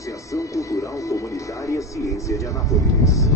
Associação Cultural Comunitária Ciência de Anápolis.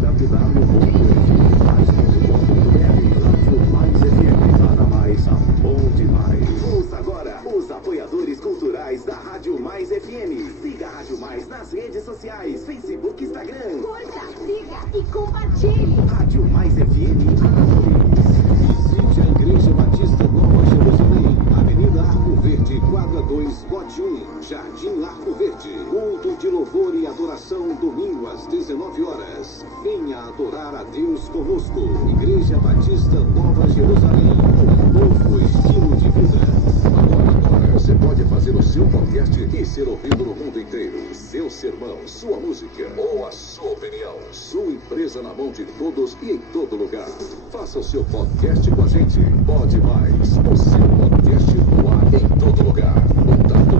www.fmmais.com.br. Rádio Mais FM, para mais, a bom demais. Ouça agora os apoiadores culturais da Rádio Mais FM. Siga a Rádio Mais nas redes sociais, Facebook e Instagram. Curta, siga e compartilhe. Rádio Mais FM Anápolis. Visite a Igreja Batista Nova Jerusalém, Avenida Arco Verde, quadra 2, lote 1, Jardim Arco Verde. Culto de louvor e adoração, domingo às 19 horas. Venha adorar a Deus conosco. Igreja Batista Nova Jerusalém, um novo estilo de vida. Agora você pode fazer o seu podcast e ser ouvido no mundo inteiro. Seu sermão, sua música ou a sua opinião. Sua empresa na mão de todos e em todo lugar. Faça o seu podcast com a gente. Pode mais. O seu podcast no ar em todo lugar. Contato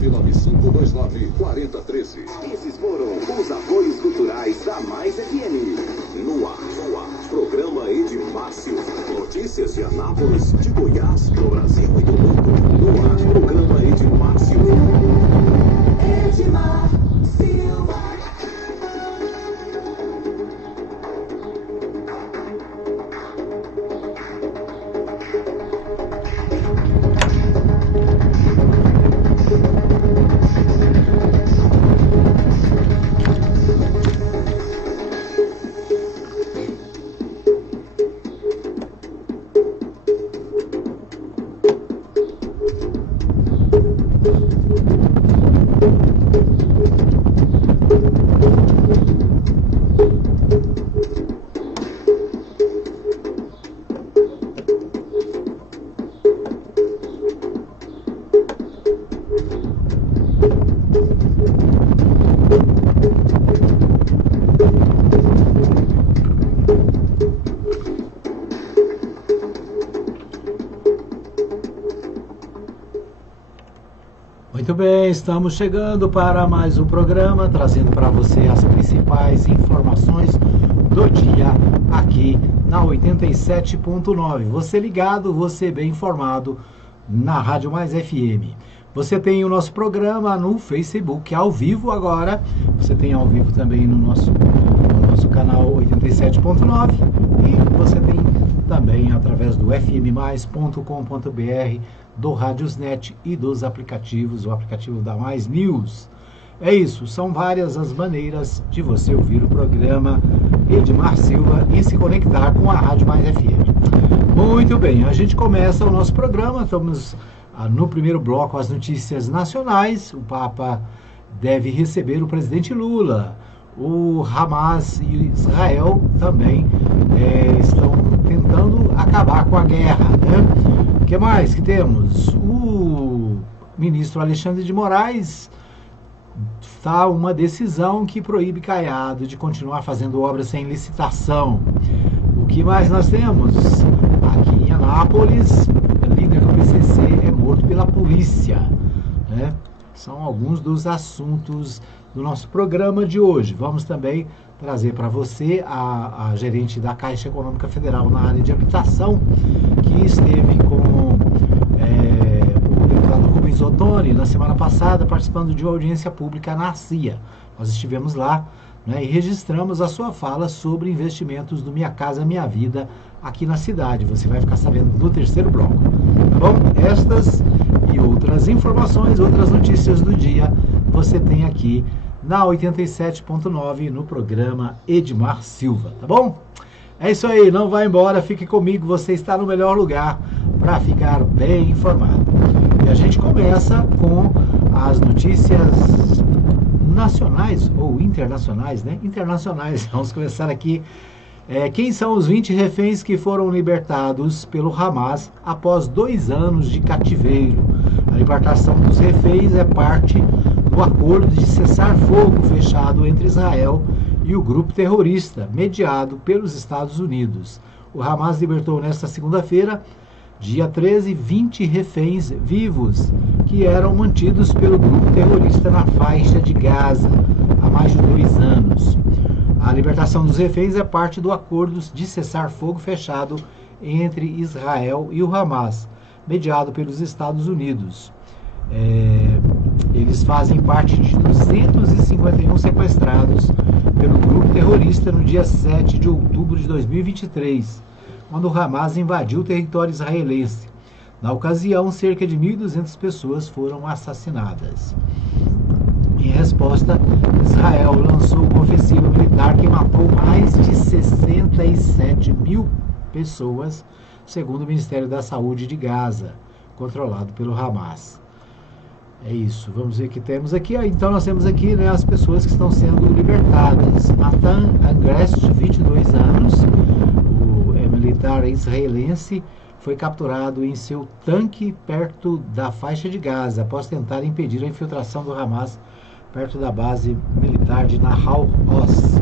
62-99529-4013. Esses foram os apoios culturais da Mais FM. No ar. Programa Edmar Silva. Notícias de Anápolis, de Goiás, do Brasil e do mundo. No ar, programa Edmar Silva. Edmar Silva. Muito bem, estamos chegando para mais um programa, trazendo para você as principais informações do dia aqui na 87.9. Você ligado, você bem informado na Rádio Mais FM. Você tem o nosso programa no Facebook ao vivo agora. Você tem ao vivo também no nosso canal 87.9 e você tem também através do fmmais.com.br, do Radiosnet e dos aplicativos, o aplicativo da Mais News. É isso, são várias as maneiras de você ouvir o programa Edmar Silva e se conectar com a Rádio Mais FM. Muito bem, a gente começa o nosso programa, estamos no primeiro bloco as notícias nacionais. O Papa deve receber o presidente Lula. O Hamas e Israel também estão tentando acabar com a guerra, né? O que mais que temos? O ministro Alexandre de Moraes está uma decisão que proíbe Caiado de continuar fazendo obras sem licitação. O que mais nós temos? Aqui em Anápolis, o líder do PCC é morto pela polícia, né? São alguns dos assuntos do nosso programa de hoje. Vamos também trazer para você a gerente da Caixa Econômica Federal na área de habitação, que esteve com o deputado Rubens Ottoni na semana passada, participando de uma audiência pública na CIA. Nós estivemos lá, né, e registramos a sua fala sobre investimentos do Minha Casa Minha Vida aqui na cidade. Você vai ficar sabendo no terceiro bloco, tá bom? Estas e outras informações, outras notícias do dia, você tem aqui na 87.9 no programa Edmar Silva, tá bom? É isso aí, não vá embora, fique comigo, você está no melhor lugar para ficar bem informado. E a gente começa com as notícias nacionais ou internacionais, né? Internacionais, vamos começar aqui. Quem são os 20 reféns que foram libertados pelo Hamas após 2 anos de cativeiro? A libertação dos reféns é parte do acordo de cessar-fogo fechado entre Israel e o grupo terrorista, mediado pelos Estados Unidos. O Hamas libertou nesta segunda-feira, dia 13, 20 reféns vivos que eram mantidos pelo grupo terrorista na faixa de Gaza há mais de 2 anos. A libertação dos reféns é parte do acordo de cessar-fogo fechado entre Israel e o Hamas, mediado pelos Estados Unidos. Eles fazem parte de 251 sequestrados pelo grupo terrorista no dia 7 de outubro de 2023, quando o Hamas invadiu o território israelense. Na ocasião, cerca de 1.200 pessoas foram assassinadas. Em resposta, Israel lançou uma ofensiva militar que matou mais de 67 mil pessoas, segundo o Ministério da Saúde de Gaza, controlado pelo Hamas. É isso, vamos ver o que temos aqui. Então nós temos aqui, né, as pessoas que estão sendo libertadas. Nathan Agrest, de 22 anos, o militar israelense, foi capturado em seu tanque perto da faixa de Gaza, após tentar impedir a infiltração do Hamas perto da base militar de Nahal Oz.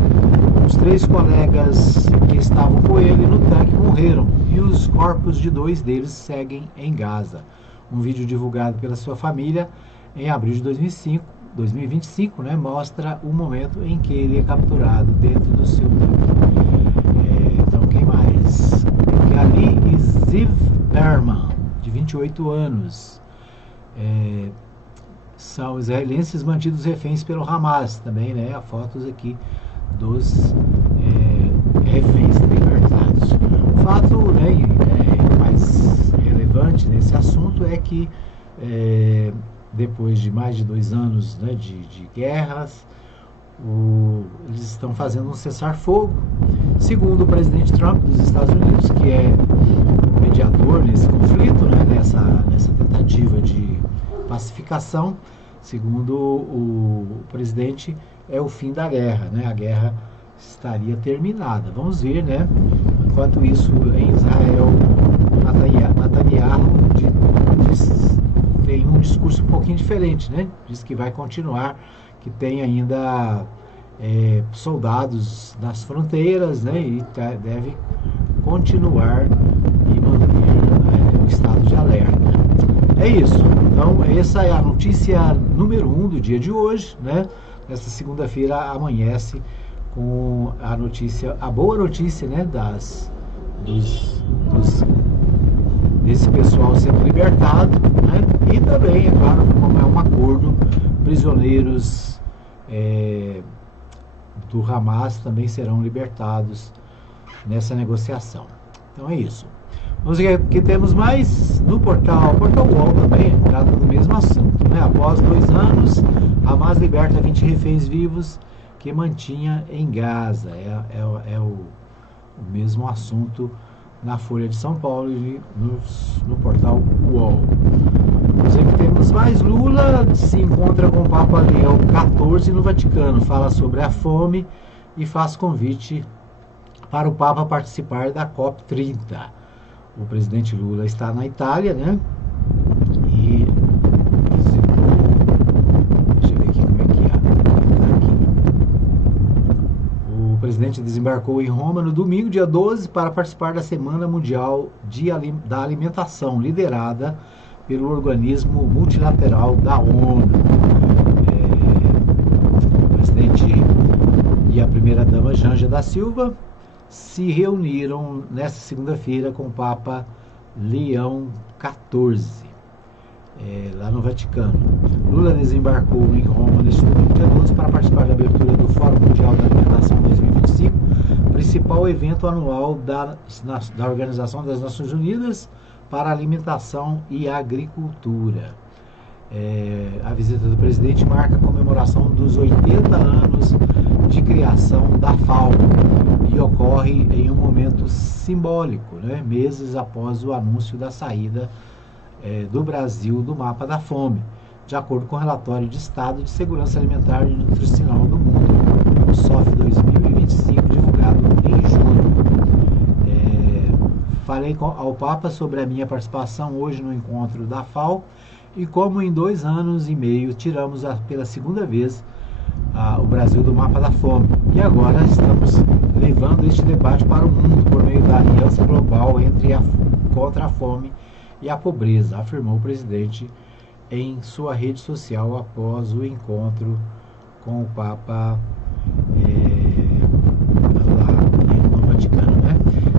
Os 3 colegas que estavam com ele no tanque morreram e os corpos de 2 deles seguem em Gaza. Um vídeo divulgado pela sua família em abril de 2025, né, mostra o momento em que ele é capturado dentro do seu tanque. Então, quem mais? Ali Ziv Berman, de 28 anos. São israelenses mantidos reféns pelo Hamas. Também, né, há fotos aqui dos reféns libertados. O fato, né, mais relevante nesse assunto é que depois de mais de 2 anos, né, de guerras, eles estão fazendo um cessar-fogo. Segundo o presidente Trump dos Estados Unidos, que é o mediador nesse conflito, né, nessa tentativa de pacificação, segundo o presidente, é o fim da guerra, né? A guerra estaria terminada. Vamos ver, né? Enquanto isso, em Israel, Netanyahu tem um discurso um pouquinho diferente, né? Diz que vai continuar, que tem ainda soldados nas fronteiras, né? E deve continuar e manter o estado de alerta. É isso. Então, essa é a notícia número 1 do dia de hoje, né? Nesta segunda-feira amanhece com a boa notícia, né? Desse pessoal sendo libertado, né? E também, é claro, como é um acordo, prisioneiros do Hamas também serão libertados nessa negociação. Então é isso. Vamos ver o que temos mais no portal UOL também, trata do mesmo assunto, né? Após 2 anos, Hamas liberta 20 reféns vivos que mantinha em Gaza. É o mesmo assunto na Folha de São Paulo e no portal UOL. Vamos ver o que temos mais. Lula se encontra com o Papa Leão XIV no Vaticano, fala sobre a fome e faz convite para o Papa participar da COP30. O presidente Lula está na Itália, né? E deixa eu ver aqui como é que é. Aqui. O presidente desembarcou em Roma no domingo, dia 12, para participar da Semana Mundial da Alimentação, liderada pelo organismo multilateral da ONU. O presidente e a primeira-dama Janja da Silva se reuniram nesta segunda-feira com o Papa Leão XIV, lá no Vaticano. Lula desembarcou em Roma neste domingo, dia 12, para participar da abertura do Fórum Mundial da Alimentação 2025, principal evento anual da Organização das Nações Unidas para a Alimentação e Agricultura. A visita do presidente marca a comemoração dos 80 anos de criação da FAO e ocorre em um momento simbólico, né? Meses após o anúncio da saída do Brasil do mapa da fome, de acordo com o relatório de Estado de Segurança Alimentar e Nutricional do Mundo, o SOF 2025, divulgado em junho. Falei ao Papa sobre a minha participação hoje no encontro da FAO e como em 2 anos e meio tiramos pela segunda vez o Brasil do mapa da fome. E agora estamos levando este debate para o mundo por meio da aliança global contra a fome e a pobreza, afirmou o presidente em sua rede social após o encontro com o Papa lá no Vaticano, né?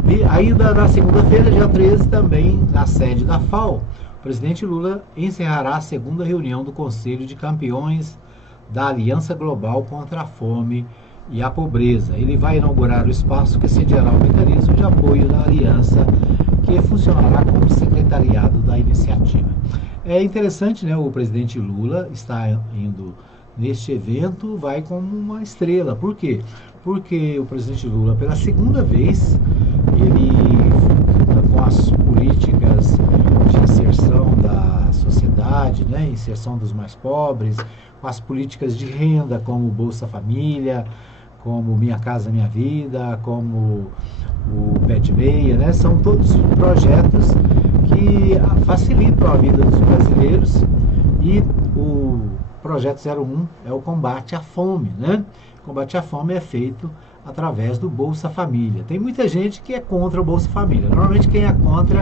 E ainda na segunda-feira, dia 13, também na sede da FAO, O presidente Lula encerrará a segunda reunião do Conselho de Campeões da Aliança Global contra a Fome e a Pobreza. Ele vai inaugurar o espaço que sediará o mecanismo de apoio da aliança, que funcionará como secretariado da iniciativa. É interessante, né? O presidente Lula está indo neste evento, vai como uma estrela. Por quê? Porque o presidente Lula, pela segunda vez, ele, com as políticas de inserção da sociedade, né? Inserção dos mais pobres, com as políticas de renda, como o Bolsa Família, como Minha Casa Minha Vida, como o Pé de Meia, né? São todos projetos que facilitam a vida dos brasileiros, e o projeto 01 é o combate à fome, né? O combate à fome é feito através do Bolsa Família. Tem muita gente que é contra o Bolsa Família. Normalmente quem é contra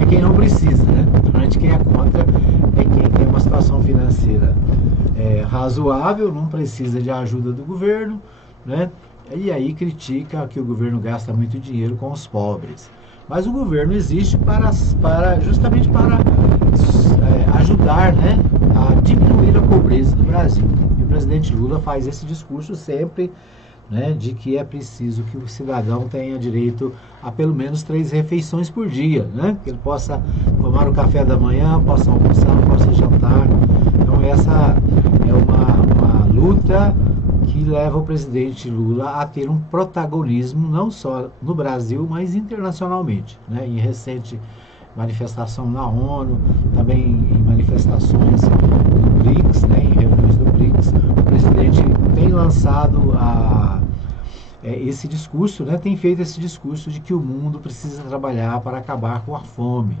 é quem não precisa, né? Normalmente quem é contra é quem tem uma situação financeira razoável, não precisa de ajuda do governo, né? E aí critica que o governo gasta muito dinheiro com os pobres. Mas o governo existe justamente para ajudar, né, a diminuir a pobreza do Brasil. E o presidente Lula faz esse discurso sempre, né, de que é preciso que o cidadão tenha direito a pelo menos 3 refeições por dia, né? Que ele possa tomar o café da manhã, possa almoçar, possa jantar. Então essa é uma luta que leva o presidente Lula a ter um protagonismo não só no Brasil, mas internacionalmente, né? Em recente manifestação na ONU, também em manifestações do BRICS, né? Em reuniões do BRICS, o presidente tem lançado esse discurso, né? Tem feito esse discurso de que o mundo precisa trabalhar para acabar com a fome.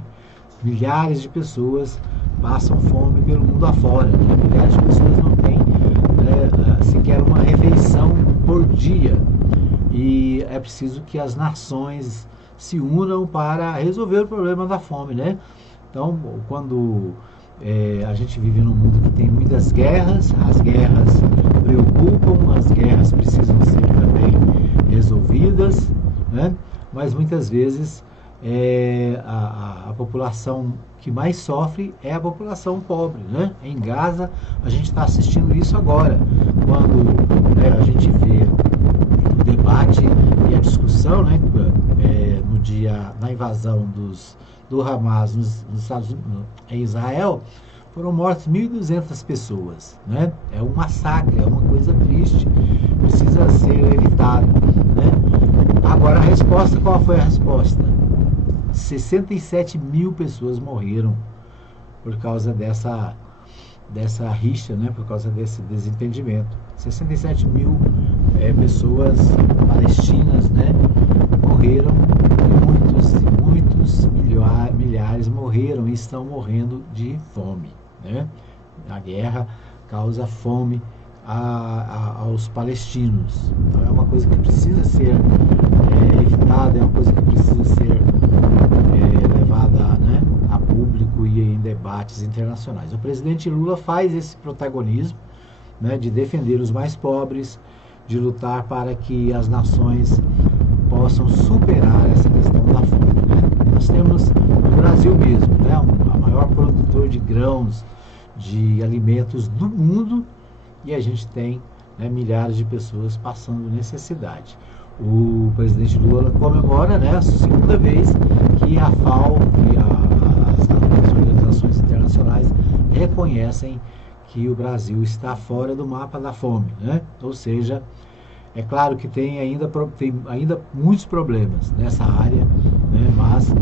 Milhares de pessoas passam fome pelo mundo afora, né? Milhares de pessoas não têm sequer uma refeição por dia, e é preciso que as nações se unam para resolver o problema da fome, né? Então, quando a gente vive num mundo que tem muitas guerras, as guerras preocupam, as guerras precisam ser também resolvidas, né? Mas muitas vezes a população que mais sofre é a população pobre, né? Em Gaza, a gente está assistindo isso agora, quando a gente vê o debate e a discussão, né, no dia da invasão do Hamas em Israel, foram mortas 1.200 pessoas, né? É um massacre, é uma coisa triste, precisa ser evitado, né? Agora, a resposta, qual foi a resposta? 67 mil pessoas morreram por causa dessa rixa, né? Por causa desse desentendimento. 67 mil pessoas palestinas, né? Morreram, e muitos milhares morreram e estão morrendo de fome, né? A guerra causa fome aos palestinos. Então é uma coisa que precisa ser evitada, é uma coisa que precisa ser levada, né, a público e em debates internacionais. O presidente Lula faz esse protagonismo, né, de defender os mais pobres, de lutar para que as nações possam superar essa questão da fome, né? Nós temos no Brasil mesmo, né, a maior produtor de grãos, de alimentos do mundo, e a gente tem, né, milhares de pessoas passando necessidade. O presidente Lula comemora, né, a segunda vez que a FAO e as organizações internacionais reconhecem que o Brasil está fora do mapa da fome, né? Ou seja, é claro que tem ainda muitos problemas nessa área, né, mas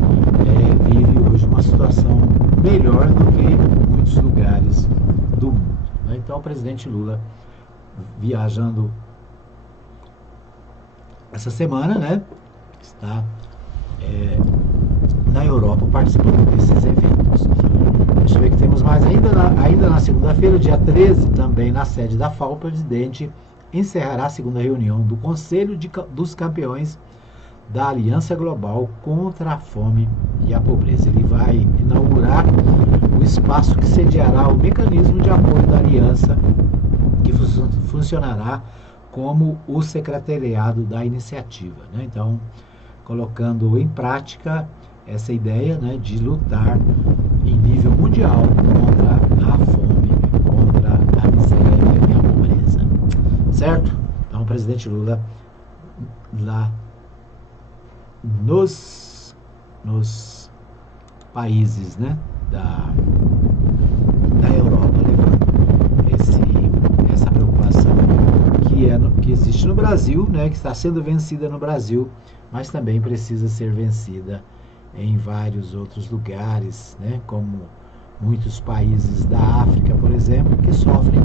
vive hoje uma situação melhor do que muitos lugares do mundo, né? Então o presidente Lula viajando essa semana, né, está na Europa participando desses eventos. Deixa eu ver que temos mais. Ainda na segunda-feira, dia 13, também na sede da FAO, o presidente encerrará a segunda reunião do Conselho dos Campeões da Aliança Global contra a Fome e a Pobreza. Ele vai inaugurar o espaço que sediará o mecanismo de apoio da aliança, que funcionará como o secretariado da iniciativa, né? Então, colocando em prática essa ideia, né, de lutar em nível mundial contra a fome, contra a miséria e a pobreza. Certo? Então o presidente Lula lá nos países, né, da Europa, levando essa preocupação que existe no Brasil, né, que está sendo vencida no Brasil, mas também precisa ser vencida em vários outros lugares, né, como muitos países da África, por exemplo, que sofrem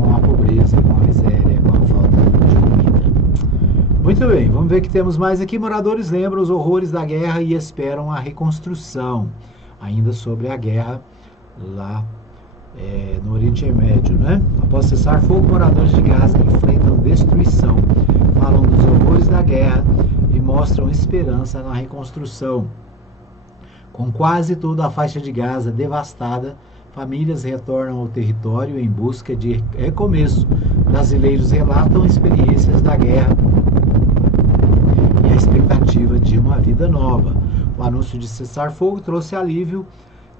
com a pobreza, com a miséria, com a falta de comida. Muito bem, vamos ver o que temos mais aqui. Moradores lembram os horrores da guerra e esperam a reconstrução. Ainda sobre a guerra lá no Oriente Médio, né? Após cessar fogo, moradores de Gaza enfrentam destruição, falam dos horrores da guerra e mostram esperança na reconstrução. Com quase toda a faixa de Gaza devastada, famílias retornam ao território em busca de recomeço. Brasileiros relatam experiências da guerra e a expectativa de uma vida nova. O anúncio de cessar fogo trouxe alívio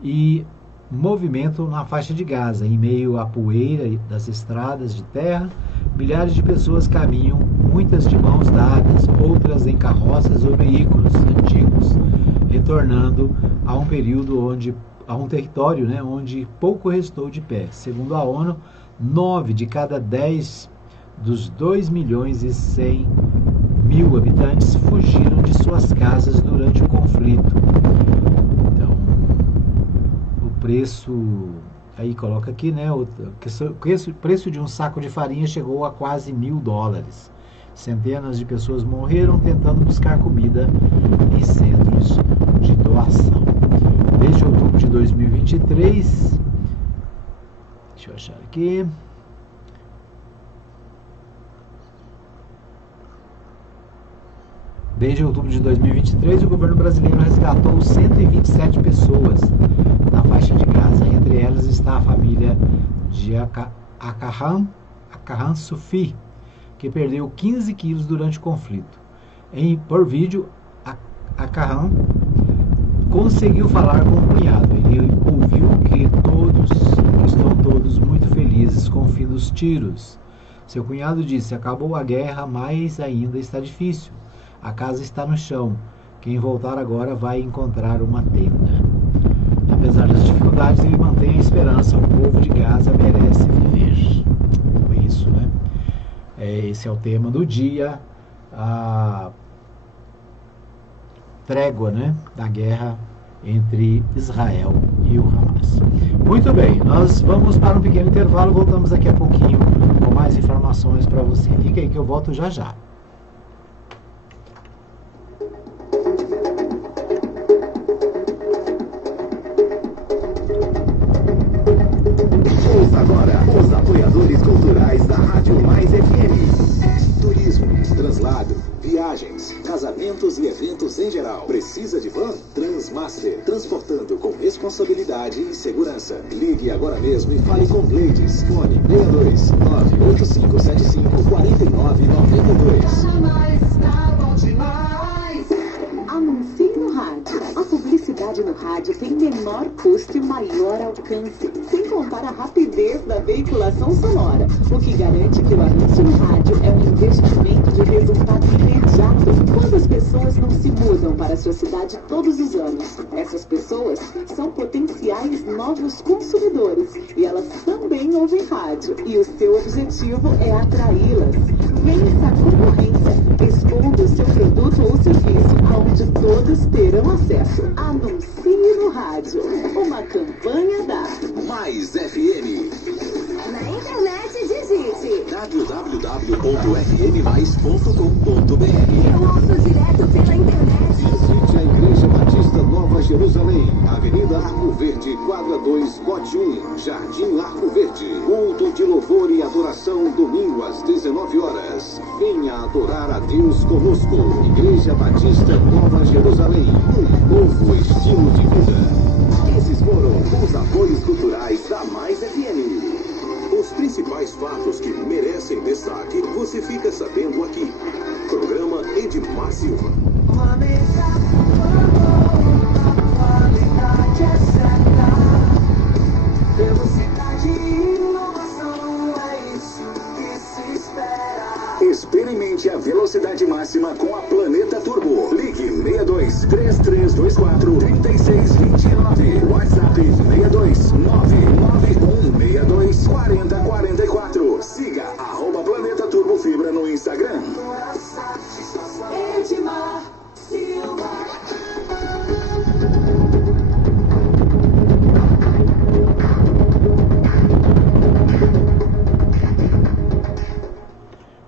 e movimento na faixa de Gaza. Em meio à poeira das estradas de terra, milhares de pessoas caminham, muitas de mãos dadas, outras em carroças ou veículos antigos, retornando a um território, né, onde pouco restou de pé. Segundo a ONU, 9 de cada 10 dos 2.100.000 habitantes fugiram de suas casas durante o conflito. Então, o preço, aí coloca aqui, né, o preço de um saco de farinha chegou a quase $1.000. Centenas de pessoas morreram tentando buscar comida em centros de doação. Desde outubro de 2023, deixa eu achar aqui. Desde outubro de 2023, o governo brasileiro resgatou 127 pessoas na faixa de Gaza. Entre elas está a família de Akahan Sufi, que perdeu 15 quilos durante o conflito. Por vídeo, Akahan conseguiu falar com o cunhado. Ele ouviu que estão todos muito felizes com o fim dos tiros. Seu cunhado disse: acabou a guerra, mas ainda está difícil. A casa está no chão. Quem voltar agora vai encontrar uma tenda. Apesar das dificuldades, ele mantém a esperança. O povo de Gaza merece viver. Foi isso, né? Esse é o tema do dia. A trégua, né, da guerra entre Israel e o Hamas. Muito bem, nós vamos para um pequeno intervalo. Voltamos daqui a pouquinho com mais informações para você. Fica aí que eu volto já já. Agora, os apoiadores culturais da Rádio Mais FM. Turismo, translado, viagens, casamentos e eventos em geral. Precisa de van? Transmaster. Transportando com responsabilidade e segurança. Ligue agora mesmo e fale com Gleides. Fone 62 98575 4992. Anuncie no rádio. A publicidade no rádio tem menor custo e maior alcance, sem contar a rapidez da veiculação sonora, o que garante que o anúncio no rádio é um investimento de resultado imediato. Quantas pessoas não se mudam para a sua cidade todos os anos? Essas pessoas são potenciais novos consumidores e elas também ouvem rádio, e o seu objetivo é atraí-las. Vença a concorrência, expondo o seu produto ou serviço aonde todos terão acesso. Anuncie no rádio. Uma campanha da Mais FM. Na internet digite www.fmmais.com.br. Eu ouço direto pela internet. Visite a Igreja Batista Nova Jerusalém, Avenida Arco Verde, quadra 2, lote 1, Jardim Arco Verde. Culto de louvor e adoração, domingo às 19 horas. Venha adorar a Deus conosco. Igreja Batista Nova Jerusalém, um novo estilo de vida. Esses foram os apoios culturais da Mais FM. Os principais fatos que merecem destaque, você fica sabendo aqui. Programa Edmar Silva. Qualidade é certa. Experimente a velocidade máxima com a Planeta Turbo. Ligue 62 3324 3629. WhatsApp 62 99162 4044. Siga @Planeta Turbo Fibra no Instagram. Edmar Silva.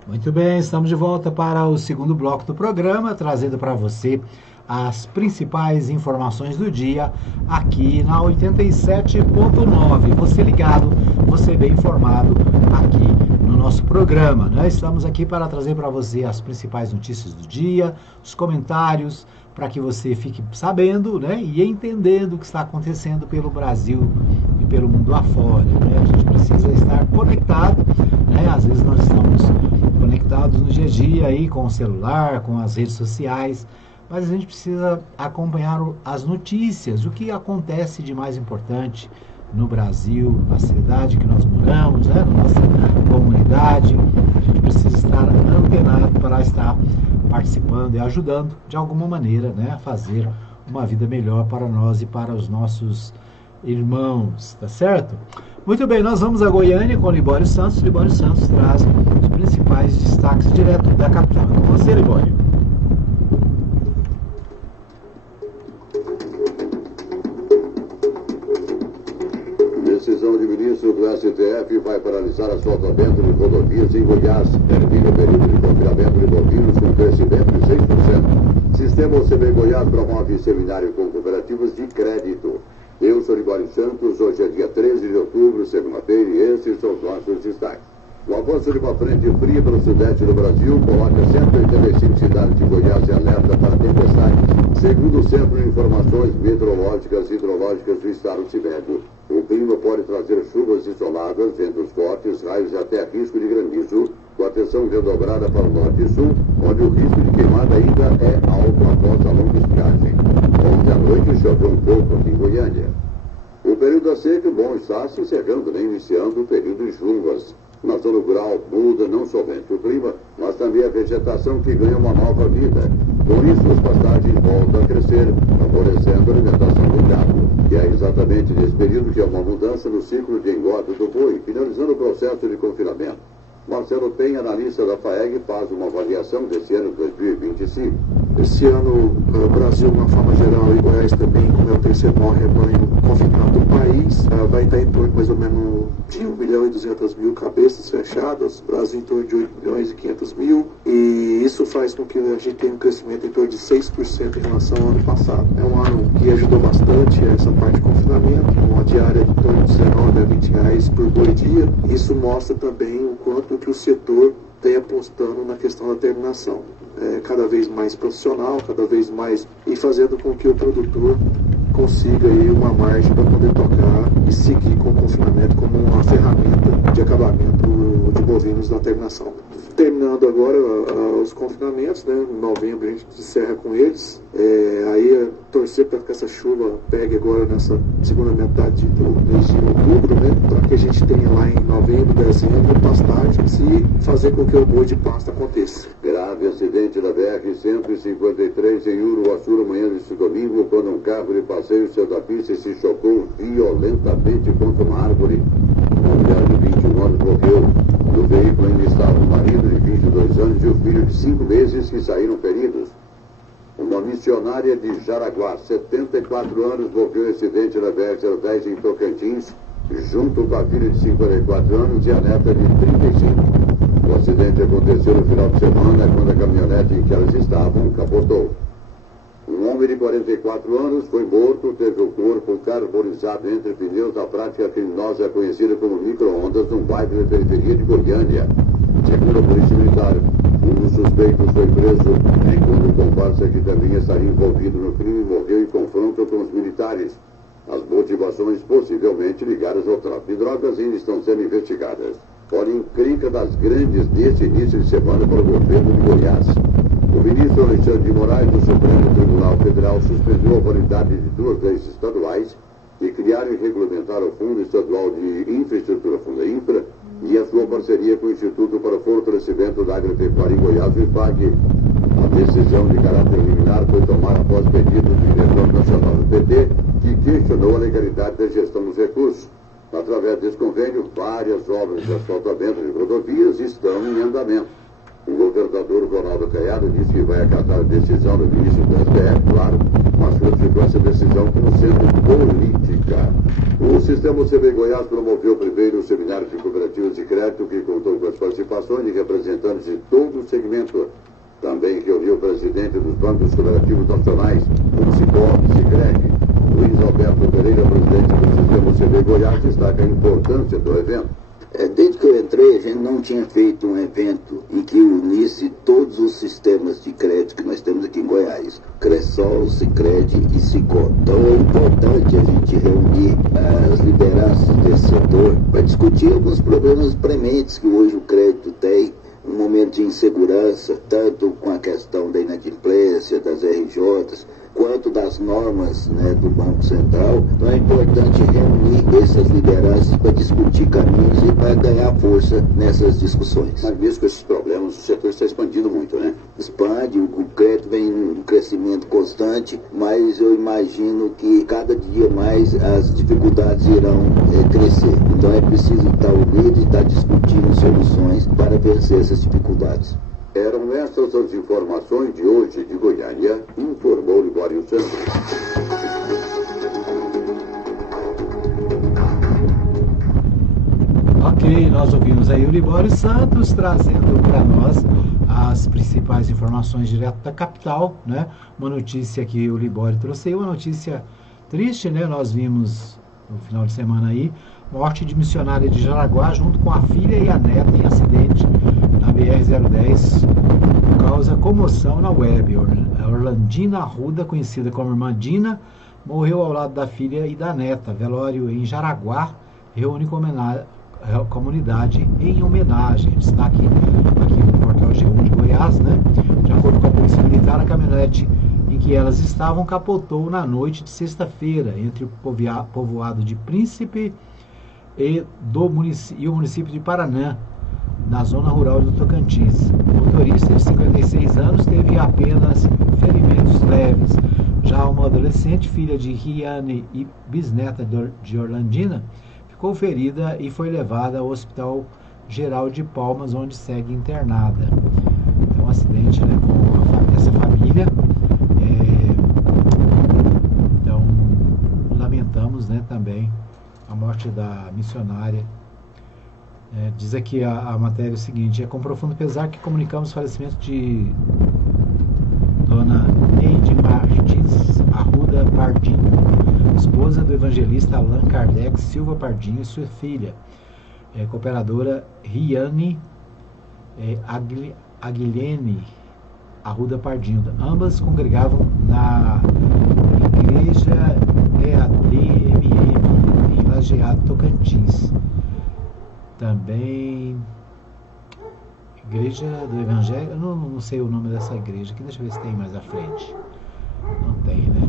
Muito bem, estamos de volta para o segundo bloco do programa, trazendo para você as principais informações do dia aqui na 87.9. Você ligado, você bem informado aqui no nosso programa, né? Estamos aqui para trazer para você as principais notícias do dia, os comentários, para que você fique sabendo, né, e entendendo o que está acontecendo pelo Brasil e pelo mundo afora, né? A gente precisa estar conectado, né? Às vezes nós estamos conectados no dia a dia aí com o celular, com as redes sociais, mas a gente precisa acompanhar as notícias, o que acontece de mais importante no Brasil, na cidade que nós moramos, né, na nossa comunidade. A gente precisa estar antenado para estar participando e ajudando de alguma maneira, né, a fazer uma vida melhor para nós e para os nossos irmãos, tá certo? Muito bem, nós vamos a Goiânia com o Libório Santos. Libório Santos traz os principais destaques direto da capital. Com você, Libório. Decisão de ministro do STF vai paralisar asfaltamento de rodovias em Goiás. Termina o período de confinamento de bovinos com crescimento de 6%. Sistema OCB Goiás promove seminário com cooperativas de crédito. Eu sou Libório Santos, hoje é dia 13 de outubro, segunda-feira, e esses são os nossos destaques. O avanço de uma frente fria pelo sudeste do Brasil coloca 185 cidades de Goiás em alerta para tempestade, segundo o Centro de Informações Meteorológicas e Hidrológicas do Estado de Sibério. O clima pode trazer chuvas isoladas, ventos fortes, raios e até risco de granizo, com atenção redobrada para o norte e sul, onde o risco de queimada ainda é alto após a longa estiagem. Ontem à noite choveu um pouco aqui em Goiânia. O período da seca, bom, está se encerrando, nem iniciando o período de chuvas. Na zona rural muda não somente o clima, mas também a vegetação que ganha uma nova vida. Por isso, as pastagens voltam a crescer, favorecendo a alimentação do gado. E é exatamente nesse período que há uma mudança no ciclo de engorda do boi, finalizando o processo de confinamento. Marcelo Penha, analista da FAEG, faz uma avaliação desse ano 2025. Esse ano, o Brasil, de uma forma geral, e Goiás também, como é o terceiro maior rebanho confinado do país, vai estar em torno de mais ou menos de 1.200.000 cabeças fechadas, o Brasil em torno de 8.500.000, e isso faz com que a gente tenha um crescimento em torno de 6% em relação ao ano passado. É um ano que ajudou bastante essa parte de confinamento, uma diária de torno de 19 a 20 reais por boi dia. Isso mostra também o quanto que o setor tem apostando na questão da terminação. Cada vez mais profissional, cada vez mais, e fazendo com que o produtor consiga aí uma margem para poder tocar e seguir com o confinamento como uma ferramenta de acabamento de bovinos na terminação. Terminando agora os confinamentos, né? Em novembro a gente encerra com eles. Aí torcer para que essa chuva pegue agora nessa segunda metade do mês de outubro, né? Para que a gente tenha lá em novembro, dezembro, pastagens e fazer com que o boi de pasta aconteça. Grave acidente da BR-153 em Uruaçu, manhã deste domingo, quando um carro de passeio saiu da pista e se chocou violentamente contra uma árvore. Uma mulher de 21 anos morreu. No veículo ainda estava o marido de 22 anos e o filho de 5 meses que saíram feridos. Uma missionária de Jaraguá, 74 anos, morreu em acidente na BR-010 em Tocantins, junto com a filha de 54 anos e a neta de 35. O acidente aconteceu no final de semana, quando a caminhonete em que elas estavam capotou. Um homem de 44 anos foi morto, teve o corpo carbonizado entre pneus da prática criminosa conhecida como micro-ondas, num bairro de periferia de Goiânia. Segundo a Polícia Militar, um dos suspeitos foi preso, enquanto o comparsa que também estaria envolvido no crime morreu em confronto com os militares. As motivações possivelmente ligadas ao tráfico de drogas ainda estão sendo investigadas. Olha, encrenca das grandes nesse início de semana para o governo de Goiás. O ministro Alexandre de Moraes, do Supremo Tribunal Federal, suspendeu a validade de 2 leis estaduais que criaram e regulamentaram o Fundo Estadual de Infraestrutura, Fundo Infra, e a sua parceria com o Instituto para o Fortalecimento da Agropecuária em Goiás, o IFAG. A decisão de caráter liminar foi tomada após pedido do diretor nacional do PT, que questionou a legalidade da gestão dos recursos. Através desse convênio, várias obras de asfaltamento de rodovias estão em andamento. O governador Ronaldo Caiado disse que vai acatar a decisão do ministro do STF, claro, mas classificou essa decisão como sendo política. O Sistema CB Goiás promoveu o primeiro seminário de cooperativas de crédito, que contou com as participações de representantes de todo o segmento. Também reuniu o presidente dos bancos cooperativos nacionais, o Cicobi, Sicredi. Luiz Alberto Pereira, presidente do Sistema CB Goiás, destaca a importância do evento. Desde que eu entrei, a gente não tinha feito um evento em que unisse todos os sistemas de crédito que nós temos aqui em Goiás. Cressol, Sicredi e Cicobi. Então é importante a gente reunir as lideranças desse setor para discutir alguns problemas prementes que hoje o crédito tem. Um momento de insegurança, tanto com a questão da inadimplência, das RJs, quanto das normas, né, do Banco Central. Então é importante reunir essas lideranças para discutir caminhos e para ganhar força nessas discussões. Mas mesmo com esses problemas, o setor está expandindo muito, né? Expande, o crédito vem em um crescimento constante, mas eu imagino que cada dia mais as dificuldades irão crescer. Então é preciso estar unido e estar discutindo soluções para vencer essas dificuldades. Eram essas as informações de hoje de Goiânia, informou Libório Santos. Ok, nós ouvimos aí o Libório Santos trazendo para nós as principais informações direto da capital, né? Uma notícia que o Libório trouxe aí, uma notícia triste, né? Nós vimos no final de semana aí, morte de missionária de Jaraguá junto com a filha e a neta em acidente na BR-010, causa comoção na web. A Orlandina Arruda, conhecida como Irmã Dina, morreu ao lado da filha e da neta. Velório em Jaraguá reúne comunidade em homenagem. Destaque aqui no portal G1 de Goiás, né? De acordo com a Polícia Militar, a caminhonete em que elas estavam capotou na noite de sexta-feira entre o povoado de Príncipe e o município de Paranã, na zona rural do Tocantins. O motorista de 56 anos teve apenas ferimentos leves. Já uma adolescente, filha de Riane e bisneta de Orlandina, ficou ferida e foi levada ao Hospital Geral de Palmas, onde segue internada. É um acidente, né, com essa família. Então, lamentamos, né, também a morte da missionária. Diz aqui a matéria o seguinte: é com profundo pesar que comunicamos o falecimento de Dona Neide Martins Arruda Pardinho, esposa do evangelista Allan Kardec Silva Pardinho, e sua filha, cooperadora Riane Aguilene Arruda Pardinho. Ambas congregavam na Igreja EADMM em Lajeado, Tocantins. Também Igreja do Evangelho, eu não sei o nome dessa igreja aqui, deixa eu ver se tem mais à frente. Não tem, né?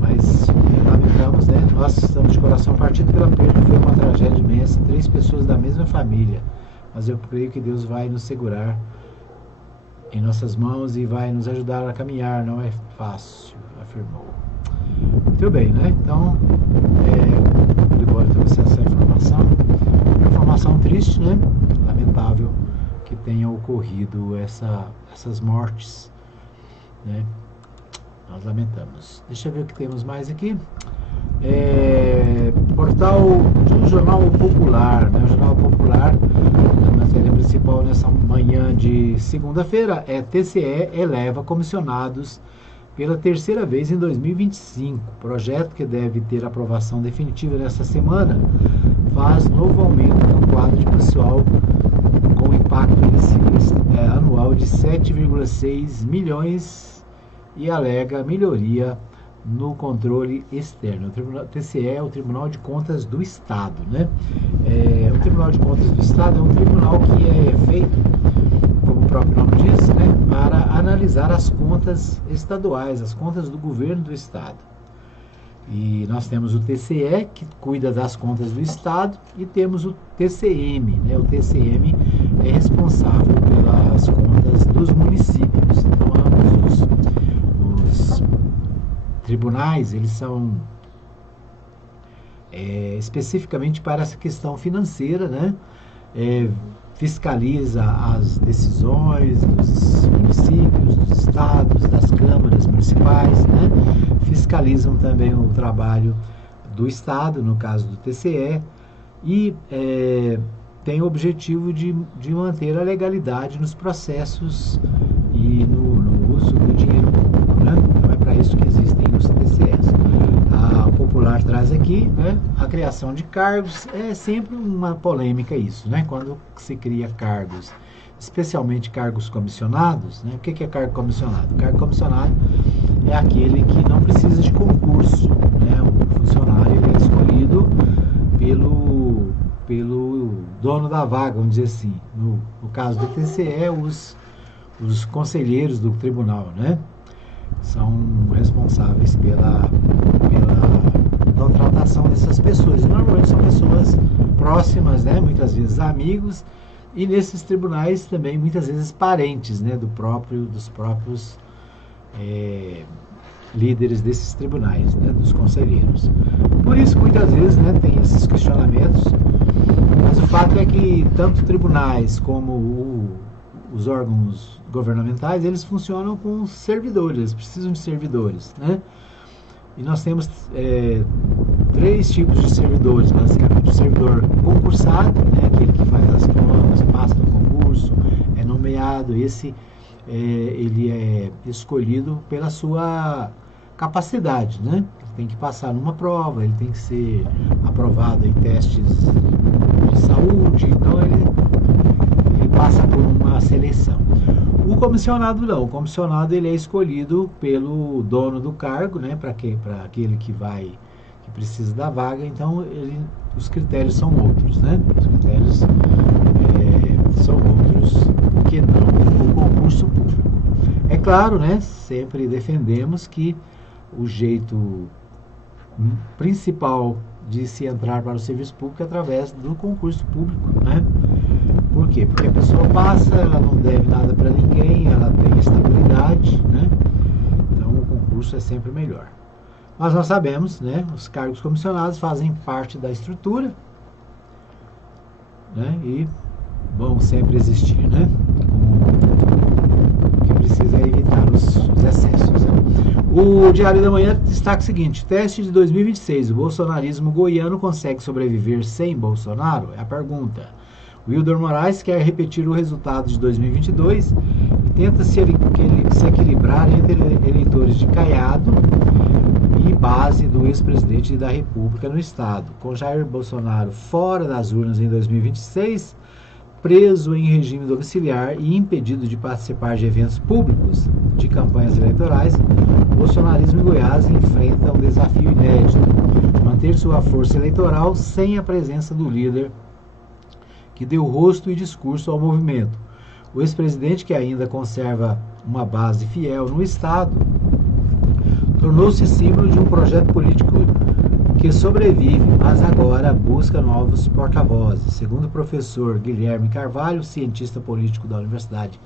Mas lamentamos, né? Nós estamos de coração partido pela perda, foi uma tragédia imensa, 3 pessoas da mesma família, mas eu creio que Deus vai nos segurar em nossas mãos e vai nos ajudar a caminhar, não é fácil, afirmou. Muito bem, né? Então, o Libório trouxe essa informação triste, né? Lamentável que tenha ocorrido essas mortes, né? Nós lamentamos. Deixa eu ver o que temos mais aqui. Portal do Jornal Popular, né? O Jornal Popular, na matéria principal nessa manhã de segunda-feira, TCE eleva comissionados pela terceira vez em 2025. Projeto que deve ter aprovação definitiva nesta semana faz novo aumento no quadro de pessoal com impacto anual de 7,6 milhões e alega melhoria no controle externo. O TCE é o Tribunal de Contas do Estado, né? O Tribunal de Contas do Estado é um tribunal que é feito, como o próprio nome diz, né, para analisar as contas estaduais, as contas do governo do Estado. E nós temos o TCE, que cuida das contas do Estado, e temos o TCM, né? O TCM é responsável pelas contas dos municípios. Então, ambos os tribunais, eles são especificamente para essa questão financeira, né? Fiscaliza as decisões dos municípios, dos estados, das câmaras municipais, né? Fiscalizam também o trabalho do Estado, no caso do TCE, e tem o objetivo de manter a legalidade nos processos e no uso do dinheiro público, né? Então é para isso que existem os TCEs. A Popular traz aqui, né, a criação de cargos. É sempre uma polêmica isso, né? Quando se cria cargos, especialmente cargos comissionados, né? O que é cargo comissionado? Cargo comissionado é aquele que não precisa de concurso, né? O funcionário ele é escolhido pelo dono da vaga, vamos dizer assim. No caso do TCE, os conselheiros do tribunal, né? São responsáveis pela contratação dessas pessoas. E normalmente são pessoas próximas, né? Muitas vezes amigos, e nesses tribunais também muitas vezes parentes, né? Dos próprios líderes desses tribunais, né? Dos conselheiros. Por isso, muitas vezes, né, tem esses questionamentos, mas o fato é que tanto tribunais como os órgãos governamentais, eles funcionam com servidores, eles precisam de servidores, né? E nós temos 3 tipos de servidores, basicamente. O servidor concursado, né, aquele que faz as provas, passa no concurso, é nomeado. Esse ele é escolhido pela sua capacidade, né? Ele tem que passar numa prova, ele tem que ser aprovado em testes de saúde, então ele passa por uma seleção. O comissionado não. O comissionado ele é escolhido pelo dono do cargo, né? Para aquele que precisa da vaga. Então os critérios são outros, né? Os critérios são outros que não o concurso público. É claro, né? Sempre defendemos que o jeito principal de se entrar para o serviço público é através do concurso público, né? Por quê? Porque a pessoa passa, ela não deve nada para ninguém, ela tem estabilidade, né? Então o concurso é sempre melhor. Mas nós sabemos, né? Os cargos comissionados fazem parte da estrutura, né? E vão sempre existir, né? O que precisa é evitar os excessos, né? O Diário da Manhã destaca o seguinte: teste de 2026, o bolsonarismo goiano consegue sobreviver sem Bolsonaro? É a pergunta. Wildor Moraes quer repetir o resultado de 2022 e tenta se equilibrar entre eleitores de Caiado e base do ex-presidente da República no Estado. Com Jair Bolsonaro fora das urnas em 2026, preso em regime domiciliar e impedido de participar de eventos públicos de campanhas eleitorais, o bolsonarismo em Goiás enfrenta um desafio inédito: manter sua força eleitoral sem a presença do líder que deu rosto e discurso ao movimento. O ex-presidente, que ainda conserva uma base fiel no Estado, tornou-se símbolo de um projeto político que sobrevive, mas agora busca novos porta-vozes. Segundo o professor Guilherme Carvalho, cientista político da Universidade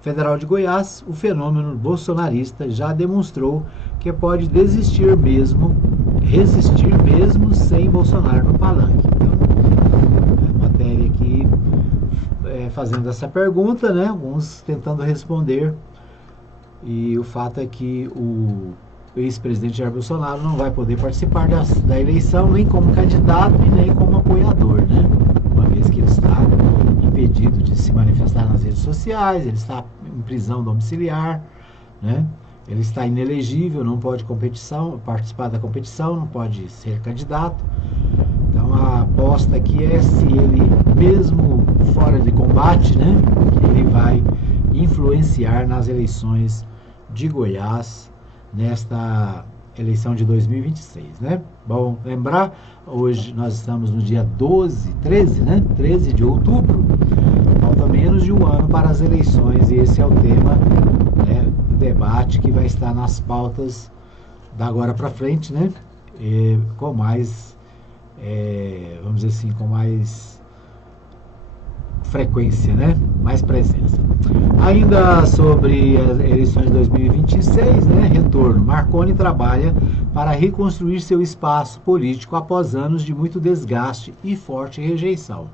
Federal de Goiás, o fenômeno bolsonarista já demonstrou que pode resistir mesmo sem Bolsonaro no palanque. Aqui fazendo essa pergunta, né? Alguns tentando responder, e o fato é que o ex-presidente Jair Bolsonaro não vai poder participar da eleição nem como candidato e nem como apoiador, né? Uma vez que ele está impedido de se manifestar nas redes sociais, ele está em prisão domiciliar, né? Ele está inelegível, não pode participar da competição, não pode ser candidato. Então a aposta aqui é se ele, mesmo fora de combate, né, ele vai influenciar nas eleições de Goiás, nesta eleição de 2026, né? Bom, lembrar, hoje nós estamos no dia 13 de outubro, falta menos de um ano para as eleições, e esse é o tema, né, do debate que vai estar nas pautas da agora para frente, né? com mais, vamos dizer assim, com mais frequência, né? Mais presença. Ainda sobre as eleições de 2026, né? Retorno. Marconi trabalha para reconstruir seu espaço político após anos de muito desgaste e forte rejeição.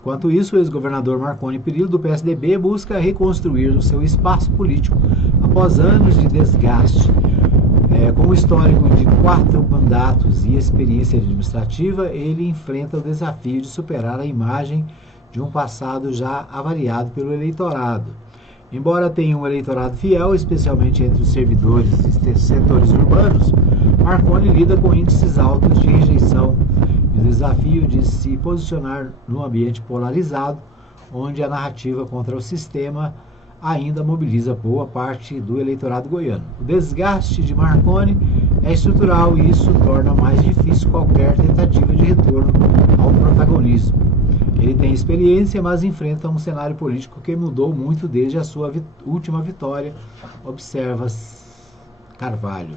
Enquanto isso, o ex-governador Marconi Perillo, do PSDB, busca reconstruir o seu espaço político após anos de desgaste. Com o histórico de 4 mandatos e experiência administrativa, ele enfrenta o desafio de superar a imagem de um passado já avaliado pelo eleitorado. Embora tenha um eleitorado fiel, especialmente entre os servidores e setores urbanos, Marconi lida com índices altos de rejeição e o desafio de se posicionar num ambiente polarizado, onde a narrativa contra o sistema ainda mobiliza boa parte do eleitorado goiano. O desgaste de Marconi é estrutural e isso torna mais difícil qualquer tentativa de retorno ao protagonismo. Ele tem experiência, mas enfrenta um cenário político que mudou muito desde a sua última vitória, observa Carvalho.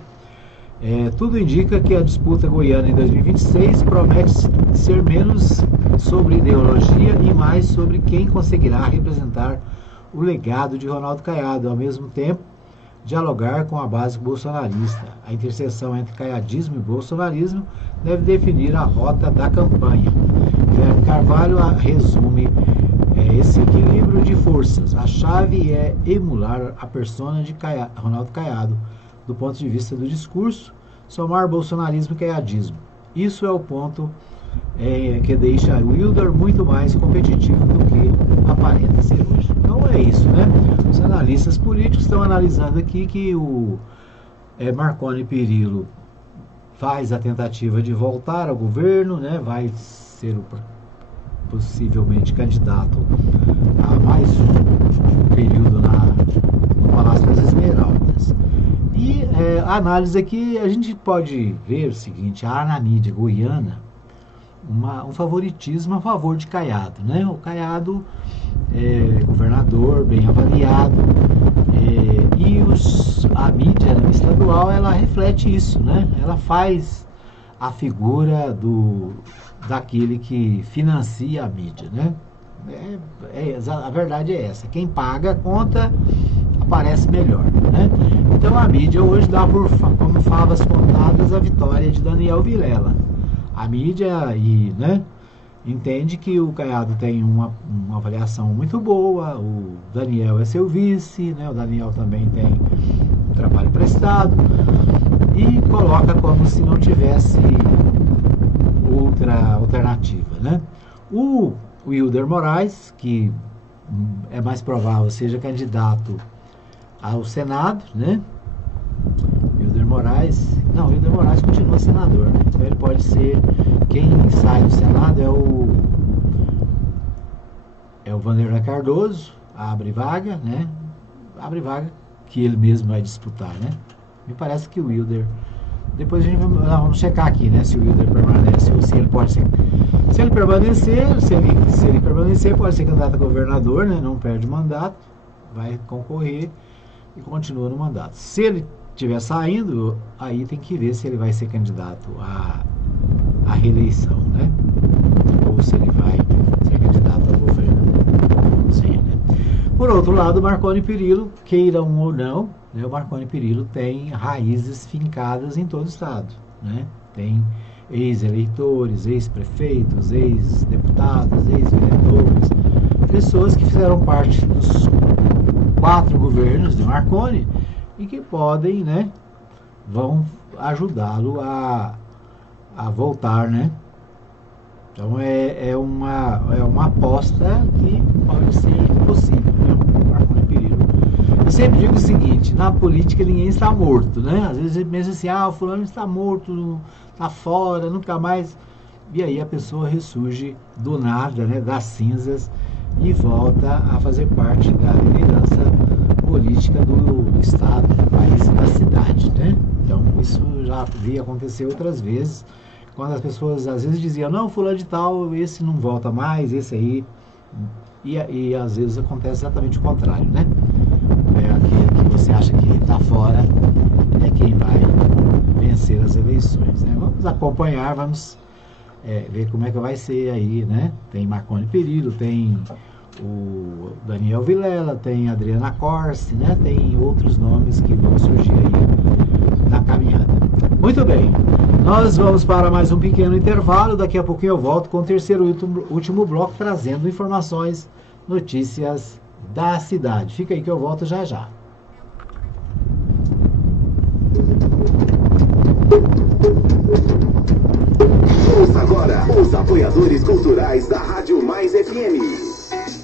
Tudo indica que a disputa goiana em 2026 promete ser menos sobre ideologia e mais sobre quem conseguirá representar o legado de Ronaldo Caiado, ao mesmo tempo dialogar com a base bolsonarista. A interseção entre caiadismo e bolsonarismo deve definir a rota da campanha. Guilherme Carvalho resume esse equilíbrio de forças. A chave é emular a persona de Ronaldo Caiado, do ponto de vista do discurso, somar bolsonarismo e caiadismo. Isso é o ponto que deixa o Wilder muito mais competitivo do que aparenta ser hoje. Então é isso, né? Os analistas políticos estão analisando aqui que o Marconi Perillo faz a tentativa de voltar ao governo, né? Vai ser possivelmente candidato a mais um período no Palácio das Esmeraldas. E a análise aqui, a gente pode ver o seguinte: há na mídia goiana um favoritismo a favor de Caiado, né? O Caiado é governador, bem avaliado, e a mídia estadual, ela reflete isso, né? Ela faz a figura daquele que financia a mídia, né? A verdade é essa: quem paga a conta aparece melhor, né? Então a mídia hoje dá como favas contadas a vitória de Daniel Vilela. A mídia entende que o Caiado tem uma avaliação muito boa, o Daniel é seu vice, né? O Daniel também tem um trabalho prestado, e coloca como se não tivesse outra alternativa, né? O Wilder Moraes, que é mais provável seja candidato ao Senado, né? Wilder Moraes continua senador, né? Então ele pode ser, quem sai do Senado é o Wanderlei Cardoso, abre vaga, né? Abre vaga que ele mesmo vai disputar, né? Me parece que o Wilder, depois nós vamos checar aqui, né? Se o Wilder permanece ou se ele pode ser. Se ele permanecer, pode ser candidato a governador, né? Não perde mandato, vai concorrer e continua no mandato. Se ele estiver saindo, aí tem que ver se ele vai ser candidato à reeleição, né? Ou se ele vai ser candidato ao governo. Sim, né? Por outro lado, o Marconi Perillo, queiram ou não, né? O Marconi Perillo tem raízes fincadas em todo o estado, né? Tem ex-eleitores, ex-prefeitos, ex-deputados, ex-vereadores, pessoas que fizeram parte dos 4 governos de Marconi e que podem, né, vão ajudá-lo a voltar, né? Então é uma aposta que pode ser possível, né? O Marconi Perillo. Eu sempre digo o seguinte: na política ninguém está morto, né? Às vezes pensa assim, o fulano está morto, está fora, nunca mais. E aí a pessoa ressurge do nada, né, das cinzas, e volta a fazer parte da liderança política do estado, do país e da cidade, né? Então isso já vi acontecer outras vezes, quando as pessoas às vezes diziam, não, fulano de tal, esse não volta mais, esse aí, e às vezes acontece exatamente o contrário, né? Aquele que você acha que está fora é quem vai vencer as eleições, né? Vamos acompanhar, vamos ver como é que vai ser aí, né? Tem Marconi Perillo, tem o Daniel Vilela, tem Adriana Corsi, né? Tem outros nomes que vão surgir aí na caminhada. Muito bem, nós vamos para mais um pequeno intervalo. Daqui a pouquinho eu volto com o terceiro e último bloco, trazendo informações, notícias da cidade. Fica aí que eu volto já já. Ouça agora os apoiadores culturais da Rádio Mais FM.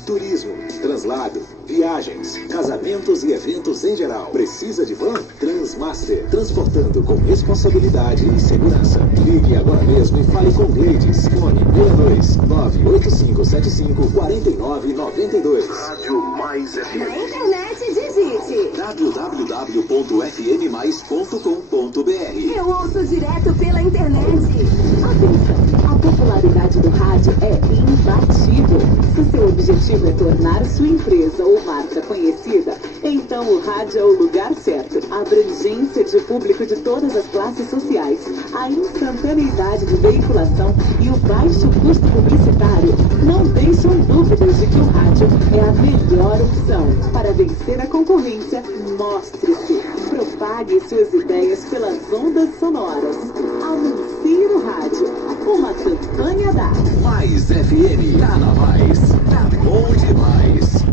Turismo, translado, viagens, casamentos e eventos em geral. Precisa de van? Transmaster, transportando com responsabilidade e segurança. Ligue agora mesmo e fale com Gleides. Fone 62 985754992. Rádio Mais FM. Na internet digite www.fmmais.com.br. Eu ouço direto pela internet. Atenção, a popularidade do rádio é imbatível. Se seu objetivo é tornar sua empresa ou marca conhecida, então o rádio é o lugar certo. A abrangência de público de todas as classes sociais, a instantaneidade de veiculação e o baixo custo publicitário não deixam dúvidas de que o rádio é a melhor opção. Para vencer a concorrência, mostre-se. Propague suas ideias pelas ondas sonoras. Anuncie no rádio. Uma campanha da Mais FM, tá na Mais, tá bom demais.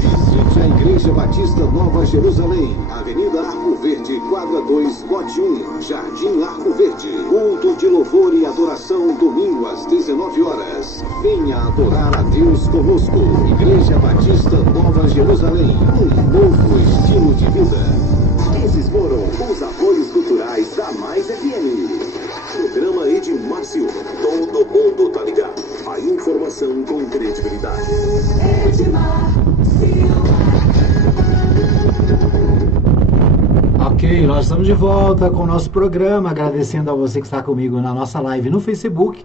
Visite a Igreja Batista Nova Jerusalém, Avenida Arco Verde, quadra 2, lote 1, Jardim Arco Verde. Culto de louvor e adoração, domingo às 19 horas. Venha adorar a Deus conosco. Igreja Batista Nova Jerusalém, um novo estilo de vida. Esses foram os apoios culturais da Mais FM. Programa Edmárcio. Todo mundo tá ligado. A informação com credibilidade. Ok, nós estamos de volta com o nosso programa, agradecendo a você que está comigo na nossa live no Facebook.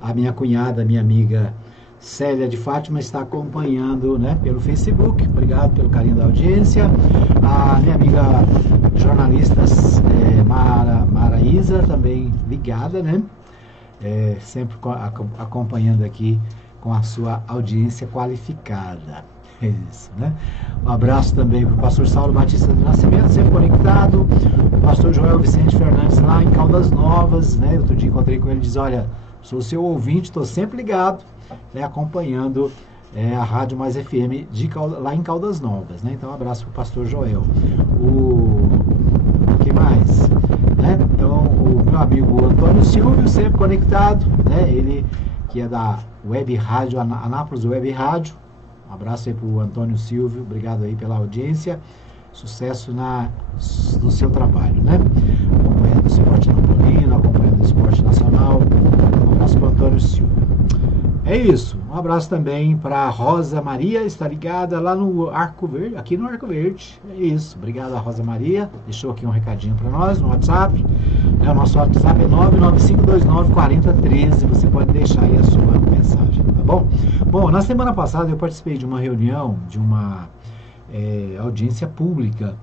A minha cunhada, minha amiga Célia de Fátima está acompanhando, né, pelo Facebook. Obrigado pelo carinho da audiência. A minha amiga jornalista Mara Isa também ligada, né? Sempre acompanhando aqui com a sua audiência qualificada. É isso, né? Um abraço também para o pastor Saulo Batista do Nascimento, sempre conectado. O pastor Joel Vicente Fernandes lá em Caldas Novas, né? Outro dia encontrei com ele e disse: olha, sou seu ouvinte, estou sempre ligado, né, acompanhando a Rádio Mais FM lá em Caldas Novas, né? Então um abraço para o pastor Joel. O que mais? Né? Então o meu amigo Antônio Silvio, sempre conectado, né? Ele que é da Web Rádio, Anápolis Web Rádio. Um abraço aí para o Antônio Silvio, obrigado aí pela audiência, sucesso no seu trabalho, né? Acompanhando o esporte napolino, acompanhando o esporte nacional. Um abraço para o Antônio Silvio. É isso, um abraço também para a Rosa Maria, está ligada lá no Arco Verde, aqui no Arco Verde. É isso, obrigado a Rosa Maria, deixou aqui um recadinho para nós no WhatsApp. O nosso WhatsApp é 995294013, você pode deixar aí a sua mensagem, tá bom? Bom, na semana passada eu participei de uma reunião, de uma audiência pública